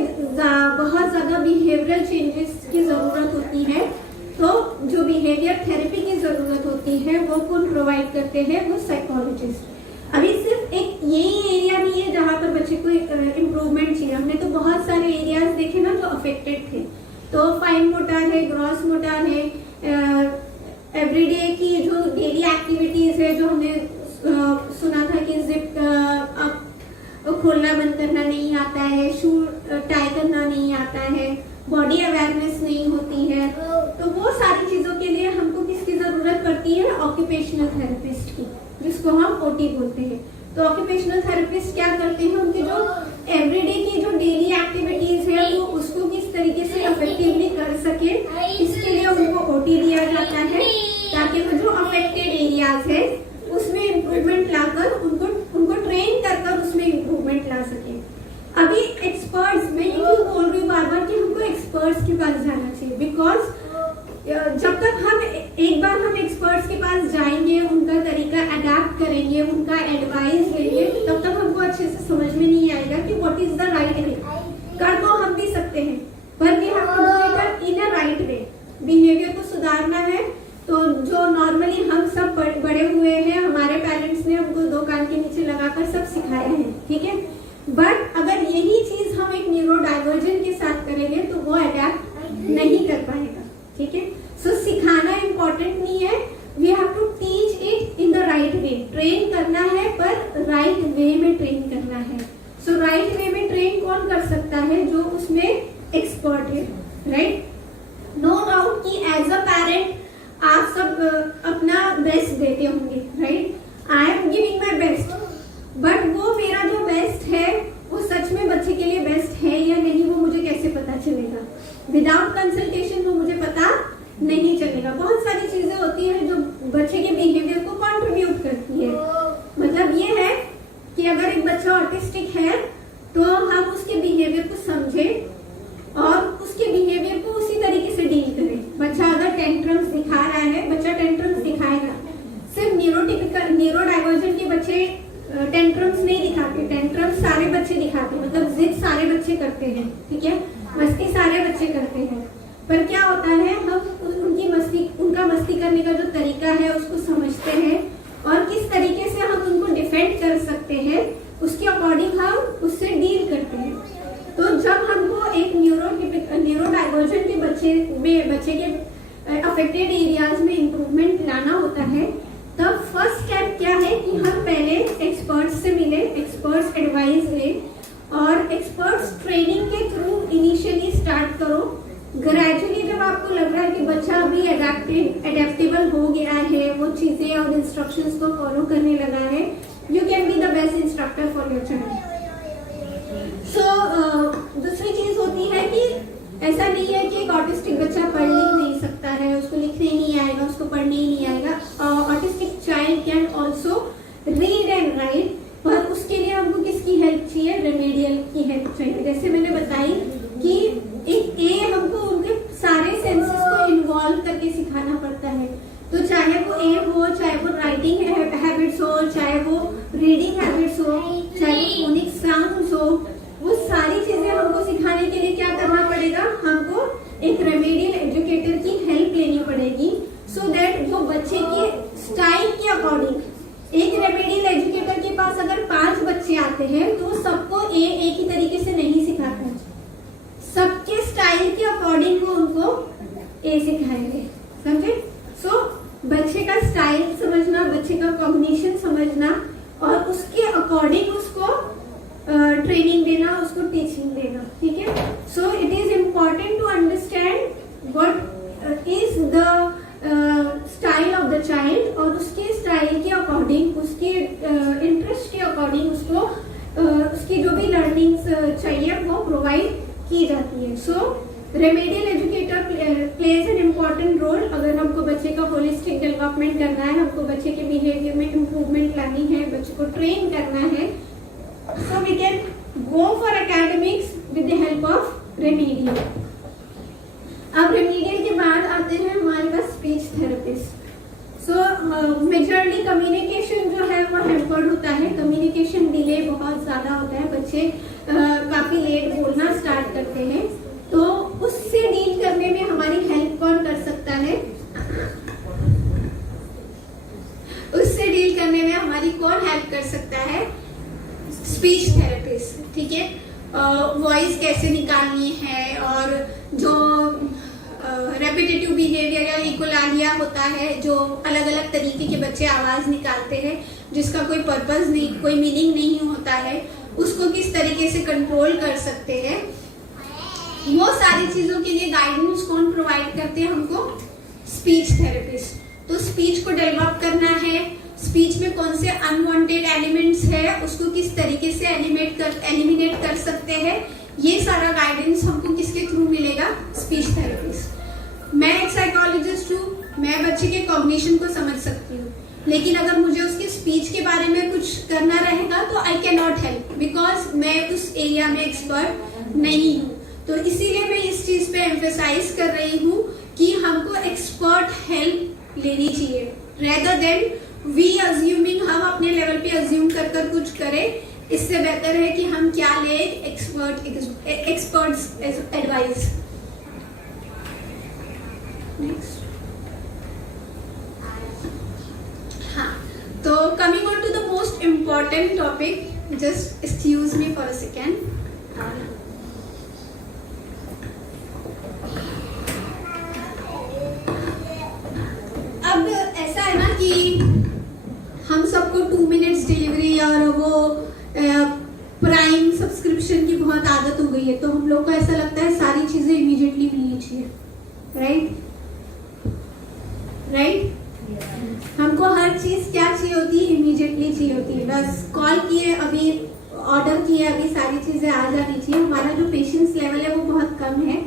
बहुत ज्यादा बिहेवियरल चेंजेस की जरूरत होती है तो जो बिहेवियर थेरेपी की जरूरत होती है वो कौन प्रोवाइड करते हैं, वो साइकोलॉजिस्ट। अभी सिर्फ एक यही एरिया नहीं है जहाँ पर बच्चे को इम्प्रूवमेंट चाहिए, हमने तो बहुत सारे एरियाज देखे ना जो अफेक्टेड थे। तो फाइन मोटर है, ग्रॉस मोटर है, एवरीडे की जो डेली एक्टिविटीज है, जो हमने सुना था कि जिप खोलना बंद करना नहीं आता है, शू टाई करना नहीं आता है, बॉडी अवेयरनेस नहीं होती है, तो वो सारी चीजों के लिए हमको किसकी जरूरत पड़ती है, ऑक्यूपेशनल थेरेपिस्ट की, जिसको हम ओटी बोलते हैं। तो ऑक्यूपेशनल थेरेपिस्ट क्या करते हैं, उनकी जो एवरीडे की जो डेली एक्टिविटीज है वो उसको किस तरीके से इफेक्टिवली कर सके, इसके लिए उनको ओटी दिया जाता है ताकि वो जो अफेक्टेड एरियाज है उसमें इम्प्रूवमेंट लाकर उनको ट्रेन कर उसमें इम्प्रूवमेंट ला सके। अभी एक्सपर्ट्स, मैं ये क्यों बोल रही हूँ बार बार कि हमको एक्सपर्ट्स के पास जाना चाहिए, बिकॉज जब तक हम एक बार हम एक्सपर्ट्स के पास जाएंगे, उनका तरीका अडेप्ट करेंगे, उनका एडवाइस लेंगे, तब तक हमको अच्छे से समझ में नहीं आएगा कि what is the right way. कर तो हम भी सकते हैं पर we have to do it in a right way. Behaviour को सुधारना है तो जो नॉर्मली हम सब बड़े हुए हैं, हमारे पेरेंट्स ने हमको दो कान के नीचे लगाकर सब सिखाया है, ठीक है। बट अगर यही चीज हम एक न्यूरो डाइवर्जन के साथ करेंगे तो वो अडेप्ट नहीं कर पाएगा, ठीक है। सो सिखाना इम्पोर्टेंट नहीं है, we have to teach it in the right way. Train करना है पर राइट वे में ट्रेन करना है। सो राइट वे में ट्रेन कौन कर सकता है, जो उसमें एक्सपर्ट है, राइट। नो डाउट कि एज अ पेरेंट आप सब अपना बेस्ट देते होंगे, right. I am giving my best, but वो मेरा जो बेस्ट है वो सच में बच्चे के लिए बेस्ट है या नहीं, वो मुझे कैसे पता चलेगा। विदाउट कंसल्टेशन वो मुझे पता नहीं चलेगा। बहुत सारी चीजें होती हैं जो बच्चे के बिहेवियर को कंट्रीब्यूट करती है। मतलब ये है कि अगर एक बच्चा ऑटिस्टिक है तो हम उसके बिहेवियर को समझें और उसके बिहेवियर को उसी तरीके से डील करें। बच्चा अगर टेंट्रम्स दिखा रहा है, बच्चा टेंट्रम्स दिखाएगा। सिर्फ न्यूरो डाइवर्जन के बच्चे टेंट्रम्स नहीं दिखाते, टेंट्रम्स सारे बच्चे दिखाते हैं, मतलब जिद सारे बच्चे करते हैं, ठीक है, मस्ती सारे बच्चे करते हैं। पर क्या होता है, हम उनका मस्ती करने का जो तरीका है उसको समझते हैं और किस तरीके से हम उनको डिफेंड कर सकते हैं उसके अकॉर्डिंग हम उससे डील करते हैं। तो जब हमको एक न्यूरो डाइवर्जन के बच्चे के अफेक्टेड एरियाज में इम्प्रूवमेंट लाना होता है, तब फर्स्ट स्टेप क्या है कि हम पहले एक्सपर्ट्स से मिले, एक्सपर्ट्स एडवाइस ले और एक्सपर्ट्स ट्रेनिंग के थ्रू इनिशियली स्टार्ट करो। ग्रेजुअली जब आपको लग रहा है कि बच्चा अभी एडेप्टेबल हो गया है, वो चीजें और इंस्ट्रक्शंस को फॉलो करने लगा है, you can be the best instructor for your child. दूसरी चीज होती है कि ऐसा नहीं है कि एक ऑटिस्टिक बच्चा पढ़ लिख नहीं सकता है, उसको लिखने नहीं आएगा, उसको पढ़ने ही नहीं आएगा। Autistic child can also read and right, पर उसके लिए हमको किसकी हेल्प चाहिए? रेमेडियल की हेल्प चाहिए। जैसे मैंने बताई कि एक हमको उनके सारे सेंसेस को इन्वॉल्व करके सिखाना पड़ता है। तो चाहे वो ए हो, चाहे वो राइटिंग हैबिट्स हो, चाहे वो रीडिंग हैबिट्स हो, चाहे वो फोनिक साउंड्स हो, वो सारी चीजें हमको सिखाने के लिए क्या करना पड़ेगा? हमको एक रेमेडियल एजुकेटर की हेल्प लेनी पड़ेगी, सो दैट जो बच्चे के स्टाइल के अकॉर्डिंग, एक रेमेडियल एजुकेटर के पास अगर 5 बच्चे आते हैं तो सबको एक ही तरीके से नहीं सिखाता है, सबके स्टाइल के अकॉर्डिंग वो उनको ए सिखाएंगे, समझे? सो बच्चे का स्टाइल समझना, बच्चे का कॉग्निशन समझना और उसके अकॉर्डिंग उसको ट्रेनिंग देना, उसको टीचिंग देना, ठीक है? So it is important to understand what is the style of the child और उसके स्टाइल के अकॉर्डिंग, उसके इंटरेस्ट के अकॉर्डिंग उसको उसकी जो भी लर्निंग्स चाहिए वो प्रोवाइड की जाती है। So remedial educator plays an important role. अगर हमको बच्चे का होलिस्टिक डेवलपमेंट करना है, हमको बच्चे के बिहेवियर में इम्प्रूवमेंट लानी है, बच्चे को ट्रेन करना है, so we can go for academics with the help of remedial। अब remedial के बाद आते हैं हमारे पास speech therapist. So majorly communication जो है वो हैम्पर्ड होता है, कम्युनिकेशन डिले बहुत ज्यादा होता है, बच्चे काफी लेट बोलना स्टार्ट करते हैं। तो उससे डील करने में हमारी हेल्प कौन कर सकता है? उससे डील करने में हमारी कौन हेल्प कर सकता है? स्पीच थेरेपिस्ट, ठीक है? वॉइस कैसे निकालनी है और जो रेपिटेटिव बिहेवियर या इकोलालिया होता है, जो अलग अलग तरीके के बच्चे आवाज निकालते हैं जिसका कोई पर्पस नहीं, कोई मीनिंग नहीं होता है, उसको किस तरीके से कंट्रोल कर सकते हैं, वो सारी चीजों के लिए गाइडेंस कौन प्रोवाइड करते हैं हमको? Speech therapist. तो स्पीच को डेवलप करना है, स्पीच में कौन से अनवांटेड एलिमेंट्स है उसको किस तरीके से एलिमिनेट कर सकते हैं, ये सारा गाइडेंस हमको किसके थ्रू मिलेगा? Speech therapist. मैं एक साइकोलॉजिस्ट हूँ, मैं बच्चे के कॉग्निशन को समझ सकती हूँ, लेकिन अगर मुझे उसके स्पीच के बारे में कुछ करना रहेगा तो I can not help, because मैं उस एरिया में एक्सपर्ट नहीं हूँ। तो इसीलिए मैं इस चीज पे एम्फेसाइज कर रही हूँ कि हमको एक्सपर्ट हेल्प लेनी चाहिए, रेदर देन वी अज्यूमिंग, हम अपने लेवल पे अज्यूम कर कुछ करें। इससे बेहतर है कि हम क्या ले? Experts advice. हाँ, तो coming on to the most important topic, just excuse me for a second. अब ऐसा है ना कि हम सबको 2 मिनट्स डिलीवरी और वो प्राइम सब्सक्रिप्शन की बहुत आदत हो गई है, तो हम लोग को ऐसा लगता है सारी चीजें इमीडिएटली मिलनी चाहिए, राइट? हमको हर चीज क्या चाहिए होती है? इमीडिएटली चाहिए होती है। बस कॉल किए, अभी ऑर्डर किए, अभी सारी चीजें आ जानी चाहिए। हमारा जो पेशेंस लेवल है वो बहुत कम है।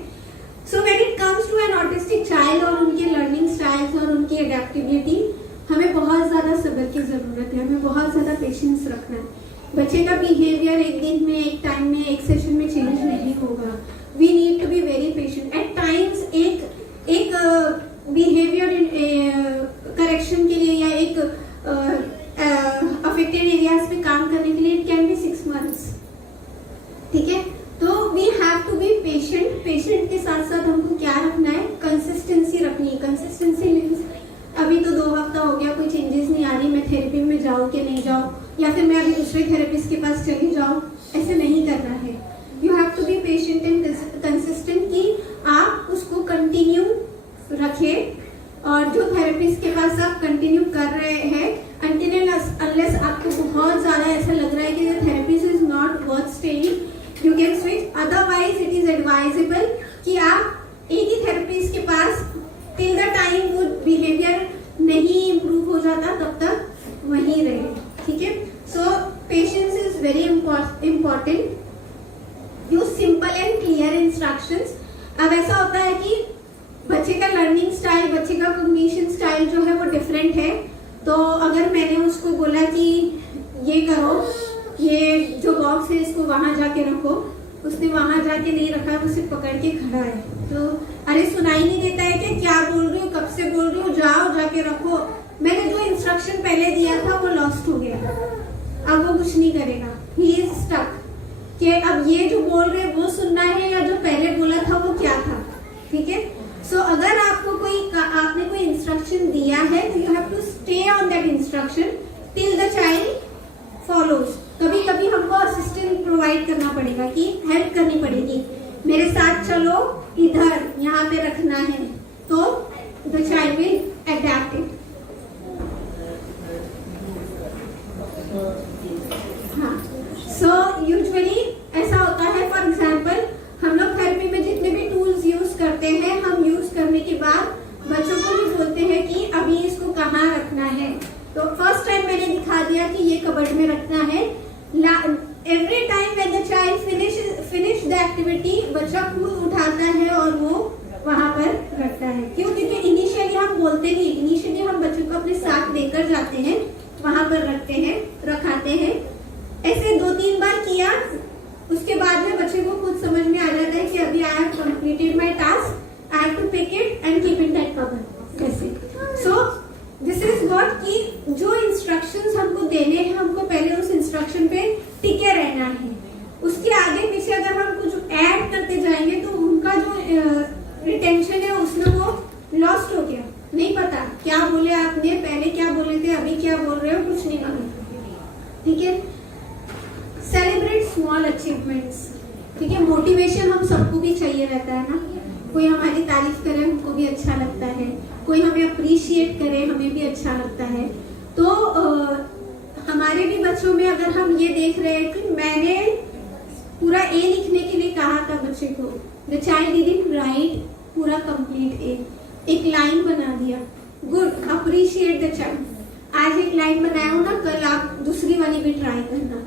So when it comes to an autistic child और उनके लर्निंग स्टाइल्स और उनकी एडेप्टेबिलिटी, हमें बहुत ज्यादा सब्र की जरूरत है, हमें बहुत ज्यादा पेशेंस रखना है। बच्चे का बिहेवियर एक दिन में, एक टाइम में, एक सेशन में चेंज नहीं होगा। We need to be very patient. At times एक बिहेवियर करेक्शन के लिए या एक अफेक्टेड एरियाज में काम करने के लिए इट कैन बी 6 months, ठीक है? तो we have to be patient. Patient के साथ साथ हमको क्या रखना है? कंसिस्टेंसी रखनी है। कंसिस्टेंसी मीन्स अभी तो 2 हफ्ता हो गया, कोई चेंजेस नहीं आ रही, मैं थेरेपी में जाऊँ कि नहीं जाऊँ, या फिर मैं अभी दूसरे थेरेपिस्ट के पास इंस्ट्रक्शंस। अब ऐसा होता है कि बच्चे का लर्निंग स्टाइल, बच्चे का कॉग्निशन स्टाइल जो है वो डिफरेंट है। तो अगर मैंने उसको बोला कि ये करो, ये जो बॉक्स है इसको वहां जाके रखो, उसने वहां जाके नहीं रखा, तो उसे पकड़ के खड़ा है। तो अरे सुनाई नहीं देता है कि क्या बोल रही हो, कब से बोल रही हो, जाओ जाके रखो। मैंने जो इंस्ट्रक्शन पहले दिया था वो लॉस्ट हो गया, अब वो कुछ नहीं करेगा, ही इज स्टक कि अब ये जो बोल रहे वो सुनना है या जो पहले बोला था वो क्या था। ठीक है। सो अगर आपको आपने कोई इंस्ट्रक्शन दिया है तो you have to stay on that instruction till the child follows. कभी कभी हमको असिस्टेंट प्रोवाइड करना पड़ेगा, कि हेल्प करनी पड़ेगी, मेरे साथ चलो, इधर यहाँ पे रखना है, तो the child will adapt it. हाँ, सो यूजुअली ऐसा होता है, फॉर एग्जाम्पल हम लोग थेरेपी में जितने भी टूल्स यूज करते हैं, हम यूज करने के बाद बच्चों को भी बोलते हैं कि अभी इसको कहाँ रखना है। तो फर्स्ट टाइम मैंने दिखा दिया कि ये कबर्ड में रखना है। Every time when the child finish the activity, बच्चा खुद उठाता है और वो वहां पर रखता है। क्यों? क्योंकि इनिशियली हम बोलते नहीं, इनिशियली हम बच्चों को अपने साथ लेकर जाते हैं, वहां पर रखते हैं, रखाते हैं। ऐसे 2-3 बार किया, उसके बाद में बच्चे को खुद समझ में आ जाता है कि अभी I have completed my task, I have to pick it and keep in that cupboard. कैसे? सो दिस इज व्हाट, कि जो इंस्ट्रक्शंस हमको देने हैं, हमको पहले उस इंस्ट्रक्शन पे टिके रहना है। उसके आगे पीछे अगर हम कुछ ऐड करते जाएंगे तो उनका जो रिटेंशन है उसमें वो लॉस्ट हो गया, नहीं पता क्या बोले आपने, पहले क्या बोले थे, अभी क्या बोल रहे हो, कुछ नहीं मालूम। ठीक है। Celebrate small achievements. ठीक है। मोटिवेशन हम सबको भी चाहिए रहता है ना, कोई हमारी तारीफ करे हमको भी अच्छा लगता है, कोई हमें अप्रिशिएट करे हमें भी अच्छा लगता है। तो हमारे भी बच्चों में अगर हम ये देख रहे हैं कि मैंने पूरा ए लिखने के लिए कहा था बच्चे को, द चाइल्ड डिडंट राइट पूरा कंप्लीट ए, एक लाइन बना दिया, गुड, अप्रिशिएट द चाइल्ड। आज एक लाइन बनाया हो ना, कल आप दूसरी वाली भी ट्राई करना।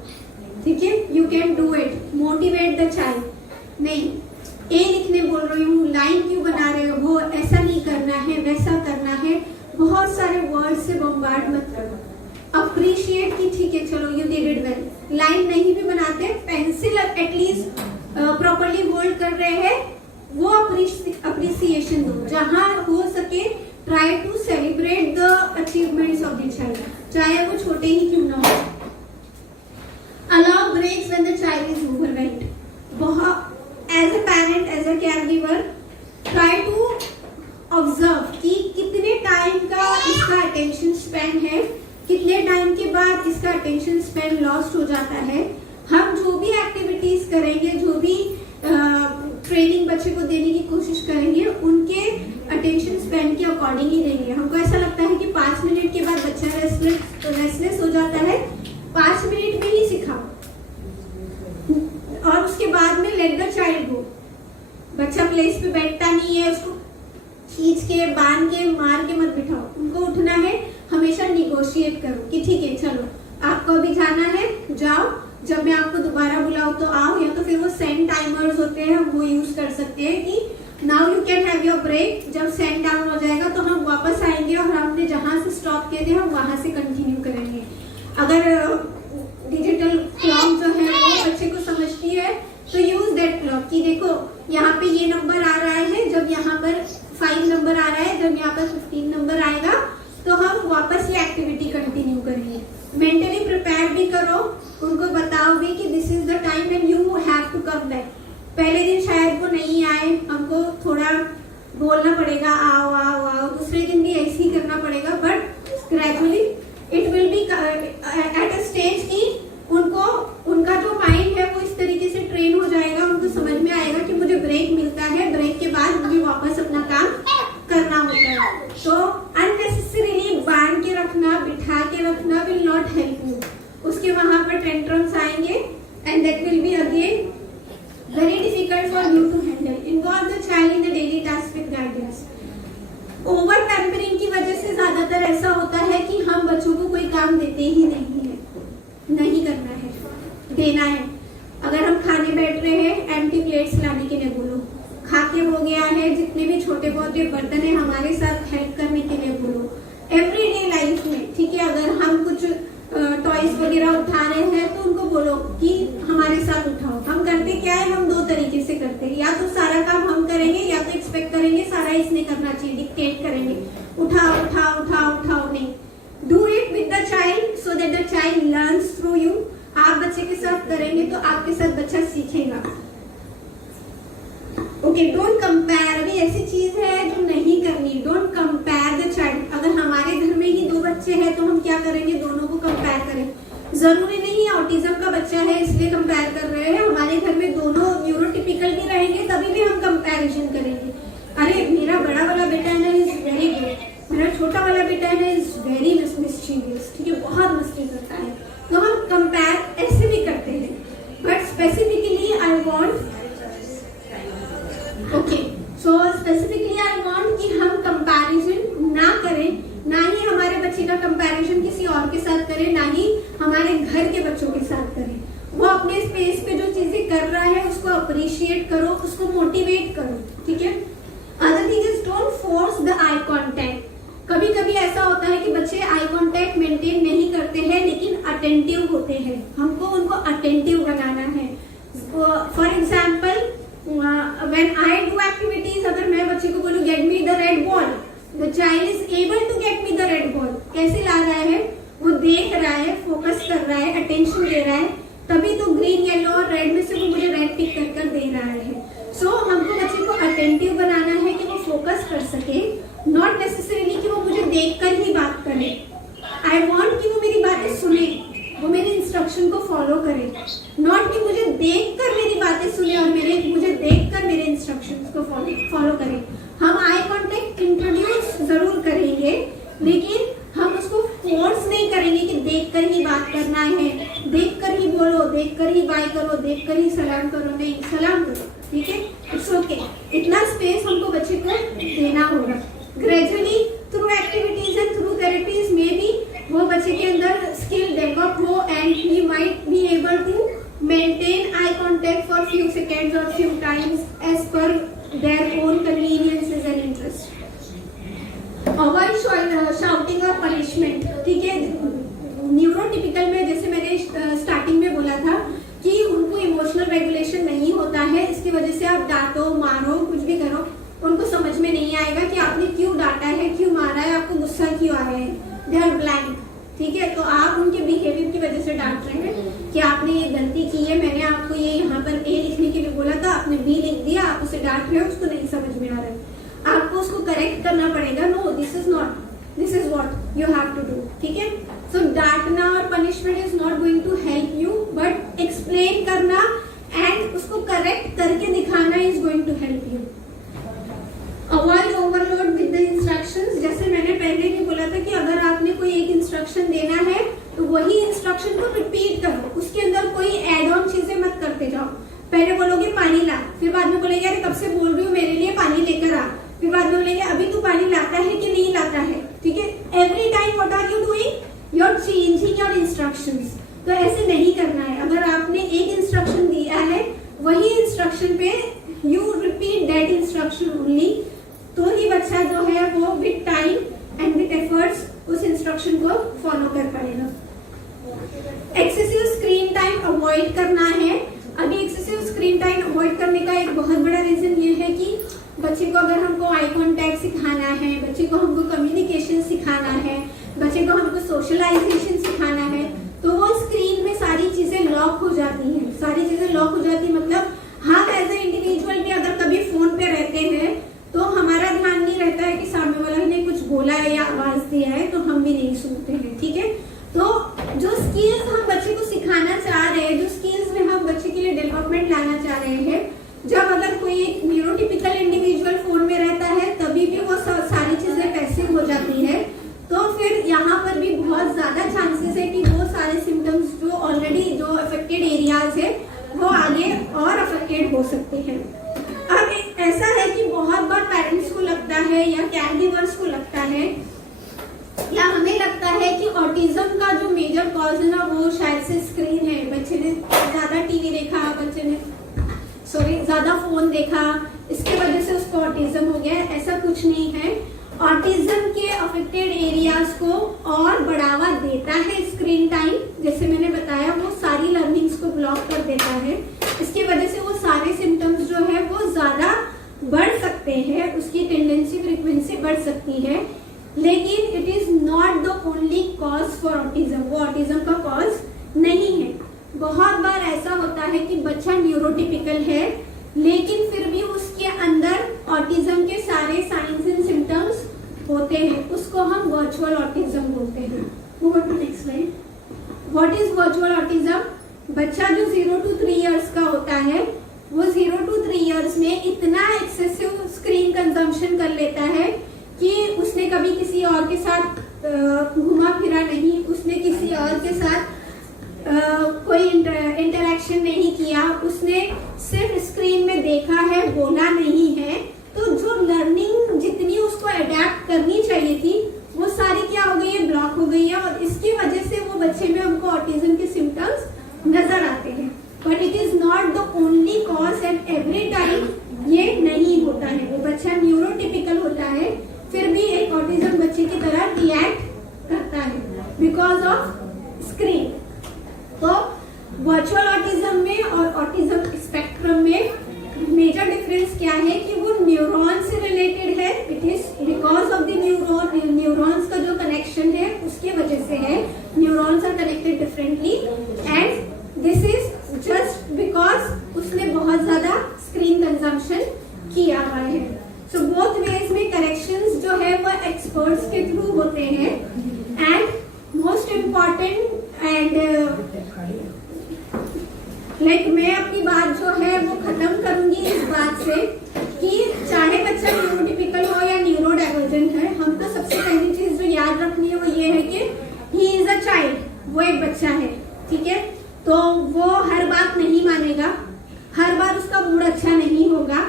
ठीक है। You can do it, motivate the child. नहीं, ए लिखने बोल रही हूँ, लाइन क्यों बना रहे हो, वो ऐसा नहीं करना है, वैसा करना है, बहुत सारे वर्ड से बम्बार्ड मत करो। अप्रिशिएट की ठीक है, चलो you did it well. Line नहीं भी बनाते, पेंसिल एटलीस्ट प्रॉपर्ली होल्ड कर रहे हैं, वो अप्रिसिएशन दो। जहां हो सके try to celebrate the achievements of the child, चाहे वो छोटे ही क्यों ना हो। Allow breaks when the child is overwhelmed. बहुत as a parent, as a caregiver, try to observe कि कितने टाइम का इसका अटेंशन स्पैन है, कितने टाइम के बाद इसका अटेंशन स्पैन लॉस्ट हो जाता है। हम जो भी एक्टिविटीज करेंगे, जो भी ट्रेनिंग बच्चे को देने की कोशिश करेंगे, उनके अटेंशन स्पैन के अकॉर्डिंग ही देंगे। हमको ऐसा लगता है कि 5 मिनट के बाद बच्चा रेस्टलेस हो जाता है, 5 मिनट में ही सिखाओ और उसके बाद में लेट द चाइल्ड गो। बच्चा प्लेस पे बैठता नहीं है, उसको खींच के, बांध के, मार के मत बिठाओ। उनको उठना है, हमेशा निगोशिएट करो कि ठीक है चलो आपको अभी जाना है, जाओ, जब मैं आपको दोबारा बुलाऊं तो आओ। या तो फिर वो सेंड टाइमर्स होते हैं, हम वो यूज कर सकते हैं कि now you can have your break. जब सेंड डाउन हो जाएगा तो हम वापस आएंगे और हमने जहां से स्टॉप किए थे हम वहां से कंटिन्यू करेंगे। अगर डिजिटल क्लॉक जो है वो बच्चे को समझती है तो यूज दैट क्लॉक कि देखो यहाँ पे ये नंबर आ रहा है, जब यहाँ पर 5 नंबर आ रहा है, जब यहाँ पर 15 नंबर आएगा तो हम वापस ये एक्टिविटी कंटिन्यू करेंगे। मेंटली प्रिपेयर भी करो, उनको बताओ भी कि this is the time and you have to come back. पहले दिन शायद वो नहीं आए, हमको थोड़ा बोलना पड़ेगा आओ आओ आओ, दूसरे दिन भी ऐसे ही करना पड़ेगा, but gradually it will be at a stage की उनको, उनका जो माइंड है वो इस तरीके से ट्रेन हो जाएगा, उनको समझ में आएगा कि मुझे ब्रेक मिलता है, ब्रेक के बाद मुझे वापस अपना काम करना होता है। तो अननेसेसरीली बांध के रखना, बिठा के रखना विल नॉट हेल्प यू। उसके वहां पर टेंट्रम्स आएंगे and that will be again very difficult for you to handle. Involve the child in the daily task with guidance. Over pampering की वजह से ज्यादातर ऐसा होता है कि हम बच्चों को कोई काम देते ही नहीं है, नहीं करना है, देना है। अगर हम खाने बैठ रहे हैं, एम्प्टी प्लेट्स लाने के लिए बोलो, खा के हो गया है, जितने भी छोटे बहुत बर्तन है हमारे साथ हेल्प करने के लिए बोलो। एवरीडे लाइफ में, ठीक है, अगर हम कुछ टॉयज वगैरह उठा रहे हैं तो उनको बोलो कि हमारे साथ उठाओ। हम करते क्या है, हम दो तरीके से करते हैं, या तो सारा काम हम करेंगे या तो एक्सपेक्ट करेंगे सारा इसने करना चाहिए, डिक्टेट करेंगे, उठाओ उठाओ उठाओ उठाओ। नहीं, do it with the child so that the child learns through you. आप बच्चे के साथ करेंगे तो आपके साथ बच्चा सीखेगा। Okay, don't compare. अभी ऐसी चीज है जो नहीं करनी, डोंट कंपेयर द चाइल्ड। अगर हमारे घर में ही दो बच्चे हैं तो हम क्या करेंगे, दोनों को कंपेयर करें। जरूरी नहीं ऑटिज्म का बच्चा है इसलिए कंपेयर कर रहे हैं, हमारे घर में दोनों न्यूरोटिपिकल भी रहेंगे तभी भी हम कंपैरिजन करेंगे। अरे मेरा बड़ा वाला बेटा है ना इज वेरी गुड, मेरा छोटा वाला बेटा है ना इज वेरी मिस्चीवियस, ठीक है, बहुत मस्ती करता है। तो हम कंपेयर ऐसे भी करते हैं, but specifically I want, okay, so specifically I want कि हम कंपैरिजन ना करें, ना ही हमारे बच्चे का कंपैरिजन किसी और के साथ करें, ना ही हमारे घर के बच्चों के साथ करें। वो अपने स्पेस पे जो चीजें कर रहा है उसको अप्रिशिएट करो, उसको मोटिवेट करो, ठीक है। Other thing is don't force the eye contact. कभी कभी ऐसा होता है कि बच्चे आई कांटेक्ट मेंटेन नहीं करते हैं लेकिन अटेंटिव होते हैं, हमको उनको अटेंटिव बनाना है। For example when I do activities, अगर मैं बच्चे को बोलूं get me the red ball, the child is able to get me the red ball। कैसे ला रहा है, वो देख रहा है, फोकस कर रहा है, अटेंशन दे रहा है, तभी तो ग्रीन येलो और रेड में से वो मुझे रेड पिक कर कर दे रहा है। सो हमको बच्चे को अटेंटिव बनाना है कि वो फोकस कर सके, नॉट नेसेसरीली कि वो मुझे देख कर ही बात करे। आई वॉन्ट कि वो मेरी बातें सुने, वो मेरे इंस्ट्रक्शन को फॉलो करे, नॉट कि मुझे देखकर मेरी बातें सुने और मुझे देखकर मेरे इंस्ट्रक्शंस को फॉलो करे। हम आई कांटेक्ट इंट्रोड्यूस जरूर करेंगे लेकिन हम उसको फोर्स नहीं करेंगे कि देखकर ही बात करना है, देखकर ही बोलो, देखकर ही बाय करो, देखकर ही सलाम करो। नहीं, सलाम करो, ठीक है, इट्स ओके। इतना स्पेस हमको बच्चे को देना होगा। Gradually through activities and through therapies में भी वो बच्चे के अंदर स्किल डेवलप हो and he might be able to maintain eye contact for few seconds और few times as per their own conveniences and interest. Avoid shouting और punishment, ठीक है। न्यूरोटिपिकल में जैसे मैंने स्टार्टिंग में बोला था कि उनको इमोशनल रेगुलेशन नहीं होता है, इसकी वजह से आप डांटो, मारो, कुछ भी करो, उनको समझ में नहीं आएगा कि आपने क्यों डांटा है, क्यों मारा है, आपको गुस्सा क्यों आ रहा है। दे आर ब्लैंक, ठीक है। तो आप उनके बिहेवियर की वजह से डांट रहे हैं कि आपने ये गलती की है, मैंने आपको ये यहाँ पर ए लिखने के लिए बोला था, आपने बी लिख दिया, आप उसे डांट रहे हो, उसको नहीं समझ में आ रहा है, आपको उसको करेक्ट करना पड़ेगा। No, this is not, this is what you have to do, ठीक है। सो डांटना और punishment is not going to help you, but explain करना एंड उसको करेक्ट करके दिखाना is going to help you. Avoid overload with the instructions. जैसे मैंने पहले भी बोला था कि अगर आपने कोई एक इंस्ट्रक्शन देना है तो वही इंस्ट्रक्शन को रिपीट करो, उसके अंदर कोई एड ऑन चीजें मत करते जाओ। पहले बोलोगे पानी ला, फिर बाद में बोलेगे अरे कब से बोल रही हूँ मेरे लिए पानी लेकर आ, फिर बाद में बोलेंगे अभी तू पानी लाता है कि नहीं लाता है, ठीक है। Every time what are you doing, you are changing your instructions. तो ऐसे नहीं करना है। अगर आपने एक इंस्ट्रक्शन दिया है वही इंस्ट्रक्शन पे you repeat that instruction only, तो ही बच्चा जो है वो with time and with efforts उस इंस्ट्रक्शन को फॉलो कर पाएगा। एक्सेसिव स्क्रीन टाइम अवॉइड करना है। अभी एक्सेसिव स्क्रीन टाइम अवॉइड करने का एक बहुत बड़ा रीजन ये है कि बच्चे को अगर हमको आई कांटेक्ट सिखाना है, बच्चे को हमको कम्युनिकेशन सिखाना है, बच्चे को हमको सोशलाइजेशन सिखाना है, तो वो स्क्रीन में सारी चीजें लॉक हो जाती हैं। सारी चीजें लॉक हो जाती मतलब हम एज ए इंडिविजुअल भी अगर कभी फोन पे रहते हैं तो हमारा ध्यान नहीं रहता है कि सामने वाला ने कुछ बोला है या आवाज दिया है, तो हम भी नहीं सुनते हैं, ठीक है। तो जो स्किल्स हम बच्चे को सिखाना चाह रहे हैं, जो स्किल्स में हम बच्चे के लिए डेवलपमेंट लाना चाह रहे हैं, जब अगर कोई एक न्यूरोटिपिकल इंडिविजुअल फोन में रहता है तभी भी वो सारी चीजें पैसिव हो जाती है, तो फिर यहाँ पर भी बहुत ज्यादा चांसेस है कि वो सारे सिम्टम्स जो ऑलरेडी जो अफेक्टेड एरियाज है वो आगे और अफेक्टेड हो सकते हैं। अब ऐसा है कि बहुत बार पेरेंट्स को लगता है या कैरगिवर्स को लगता है या हमें लगता है कि ऑटिज्म का जो मेजर कॉज है ना वो शायद से स्क्रीन है। बच्चे ने ज्यादा टीवी देखा, बच्चे ने ज्यादा फोन देखा, इसके वजह कुछ नहीं है, ऑटिज्म के अफेक्टेड एरियाज को और बढ़ावा देता है स्क्रीन टाइम। जैसे मैंने बताया वो सारी लर्निंग्स को ब्लॉक कर देता है। इसकी वजह से वो सारे सिम्टम्स जो है वो ज्यादा बढ़ सकते हैं, उसकी टेंडेंसी फ्रीक्वेंसी बढ़ सकती है, लेकिन it is not the only cause for autism. वो ऑटिज्म का कॉज नहीं है। बहुत बार ऐसा होता है कि बच्चा न्यूरोटिपिकल है लेकिन फिर भी उसके अंदर ऑटिज्म के सारे साइंस एंड सिम्टम्स होते हैं, उसको हम वर्चुअल ऑटिज्म बोलते हैं। Move to next slide. What is virtual autism? बच्चा जो 0 to 3 इयर्स का होता है वो 0 to 3 इयर्स में इतना एक्सेसिव स्क्रीन कंजम्पशन कर लेता है कि उसने कभी किसी और के साथ घुमा फिरा नहीं, उसने किसी और के साथ कोई इंटरेक्शन नहीं किया, उसने सिर्फ स्क्रीन में देखा है, बोला नहीं है, तो जो लर्निंग जितनी उसको अडेप्ट करनी चाहिए थी वो सारी क्या हो गई है, ब्लॉक हो गई है, और इसकी वजह से वो बच्चे में हमको ऑटिज्म के सिम्टम्स नजर आते हैं। But it is not the only cause and every time ये नहीं होता है। वो बच्चा न्यूरोटिपिकल होता है फिर भी एक ऑटिज्म बच्चे की तरह रिएक्ट करता है बिकॉज ऑफ स्क्रीन। तो वर्चुअल ऑटिज्म में और ऑटिज्म स्पेक्ट्रम में मेजर डिफरेंस क्या है कि वो न्यूरॉन से रिलेटेड है। It is because of the neurons का जो कनेक्शन है उसकी वजह से है। Neurons are connected differently and this is just because उसने बहुत ज्यादा स्क्रीन कंजम्पशन किया हुआ है। सो बोथ वेज में करेक्शंस जो है वो एक्सपर्ट्स के थ्रू होते हैं। एंड मोस्ट इम्पॉर्टेंट एंड मैं अपनी बात जो है वो खत्म करूंगी इस बात से कि चाहे बच्चा न्यूरोटिपिकल हो या न्यूरो डाइवर्जेंट है, हमको सबसे पहली चीज जो याद रखनी है वो ये है कि ही इज अ चाइल्ड, वो एक बच्चा है, ठीक है। तो वो हर बात नहीं मानेगा, हर बार उसका मूड अच्छा नहीं होगा,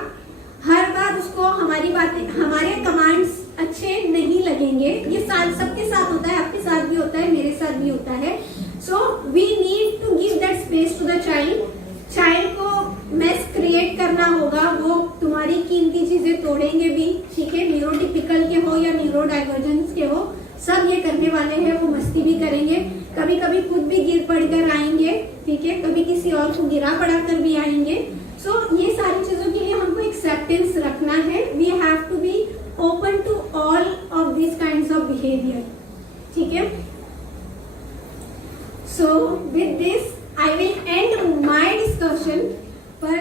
हर बार उसको हमारी बातें, हमारे कमांड्स अच्छे नहीं लगेंगे। ये सबके साथ होता है, आपके साथ भी होता है, मेरे साथ भी होता है। So we need to give that space to the child. Child को मेस क्रिएट करना होगा, वो तुम्हारी कीमती चीजें तोड़ेंगे भी, ठीक है। न्यूरोटिपिकल के हो या न्यूरो डाइवर्जेंस के हो, सब ये करने वाले हैं। वो मस्ती भी करेंगे, कभी कभी खुद भी गिर पड़कर आएंगे, ठीक है, कभी किसी और को गिरा पड़ा कर भी आएंगे। सो ये सारी चीजों के लिए हमको एक्सेप्टेंस रखना है। We have to be open to all of this kinds of behaviour, ठीक है। So with this I will end my discussion. पर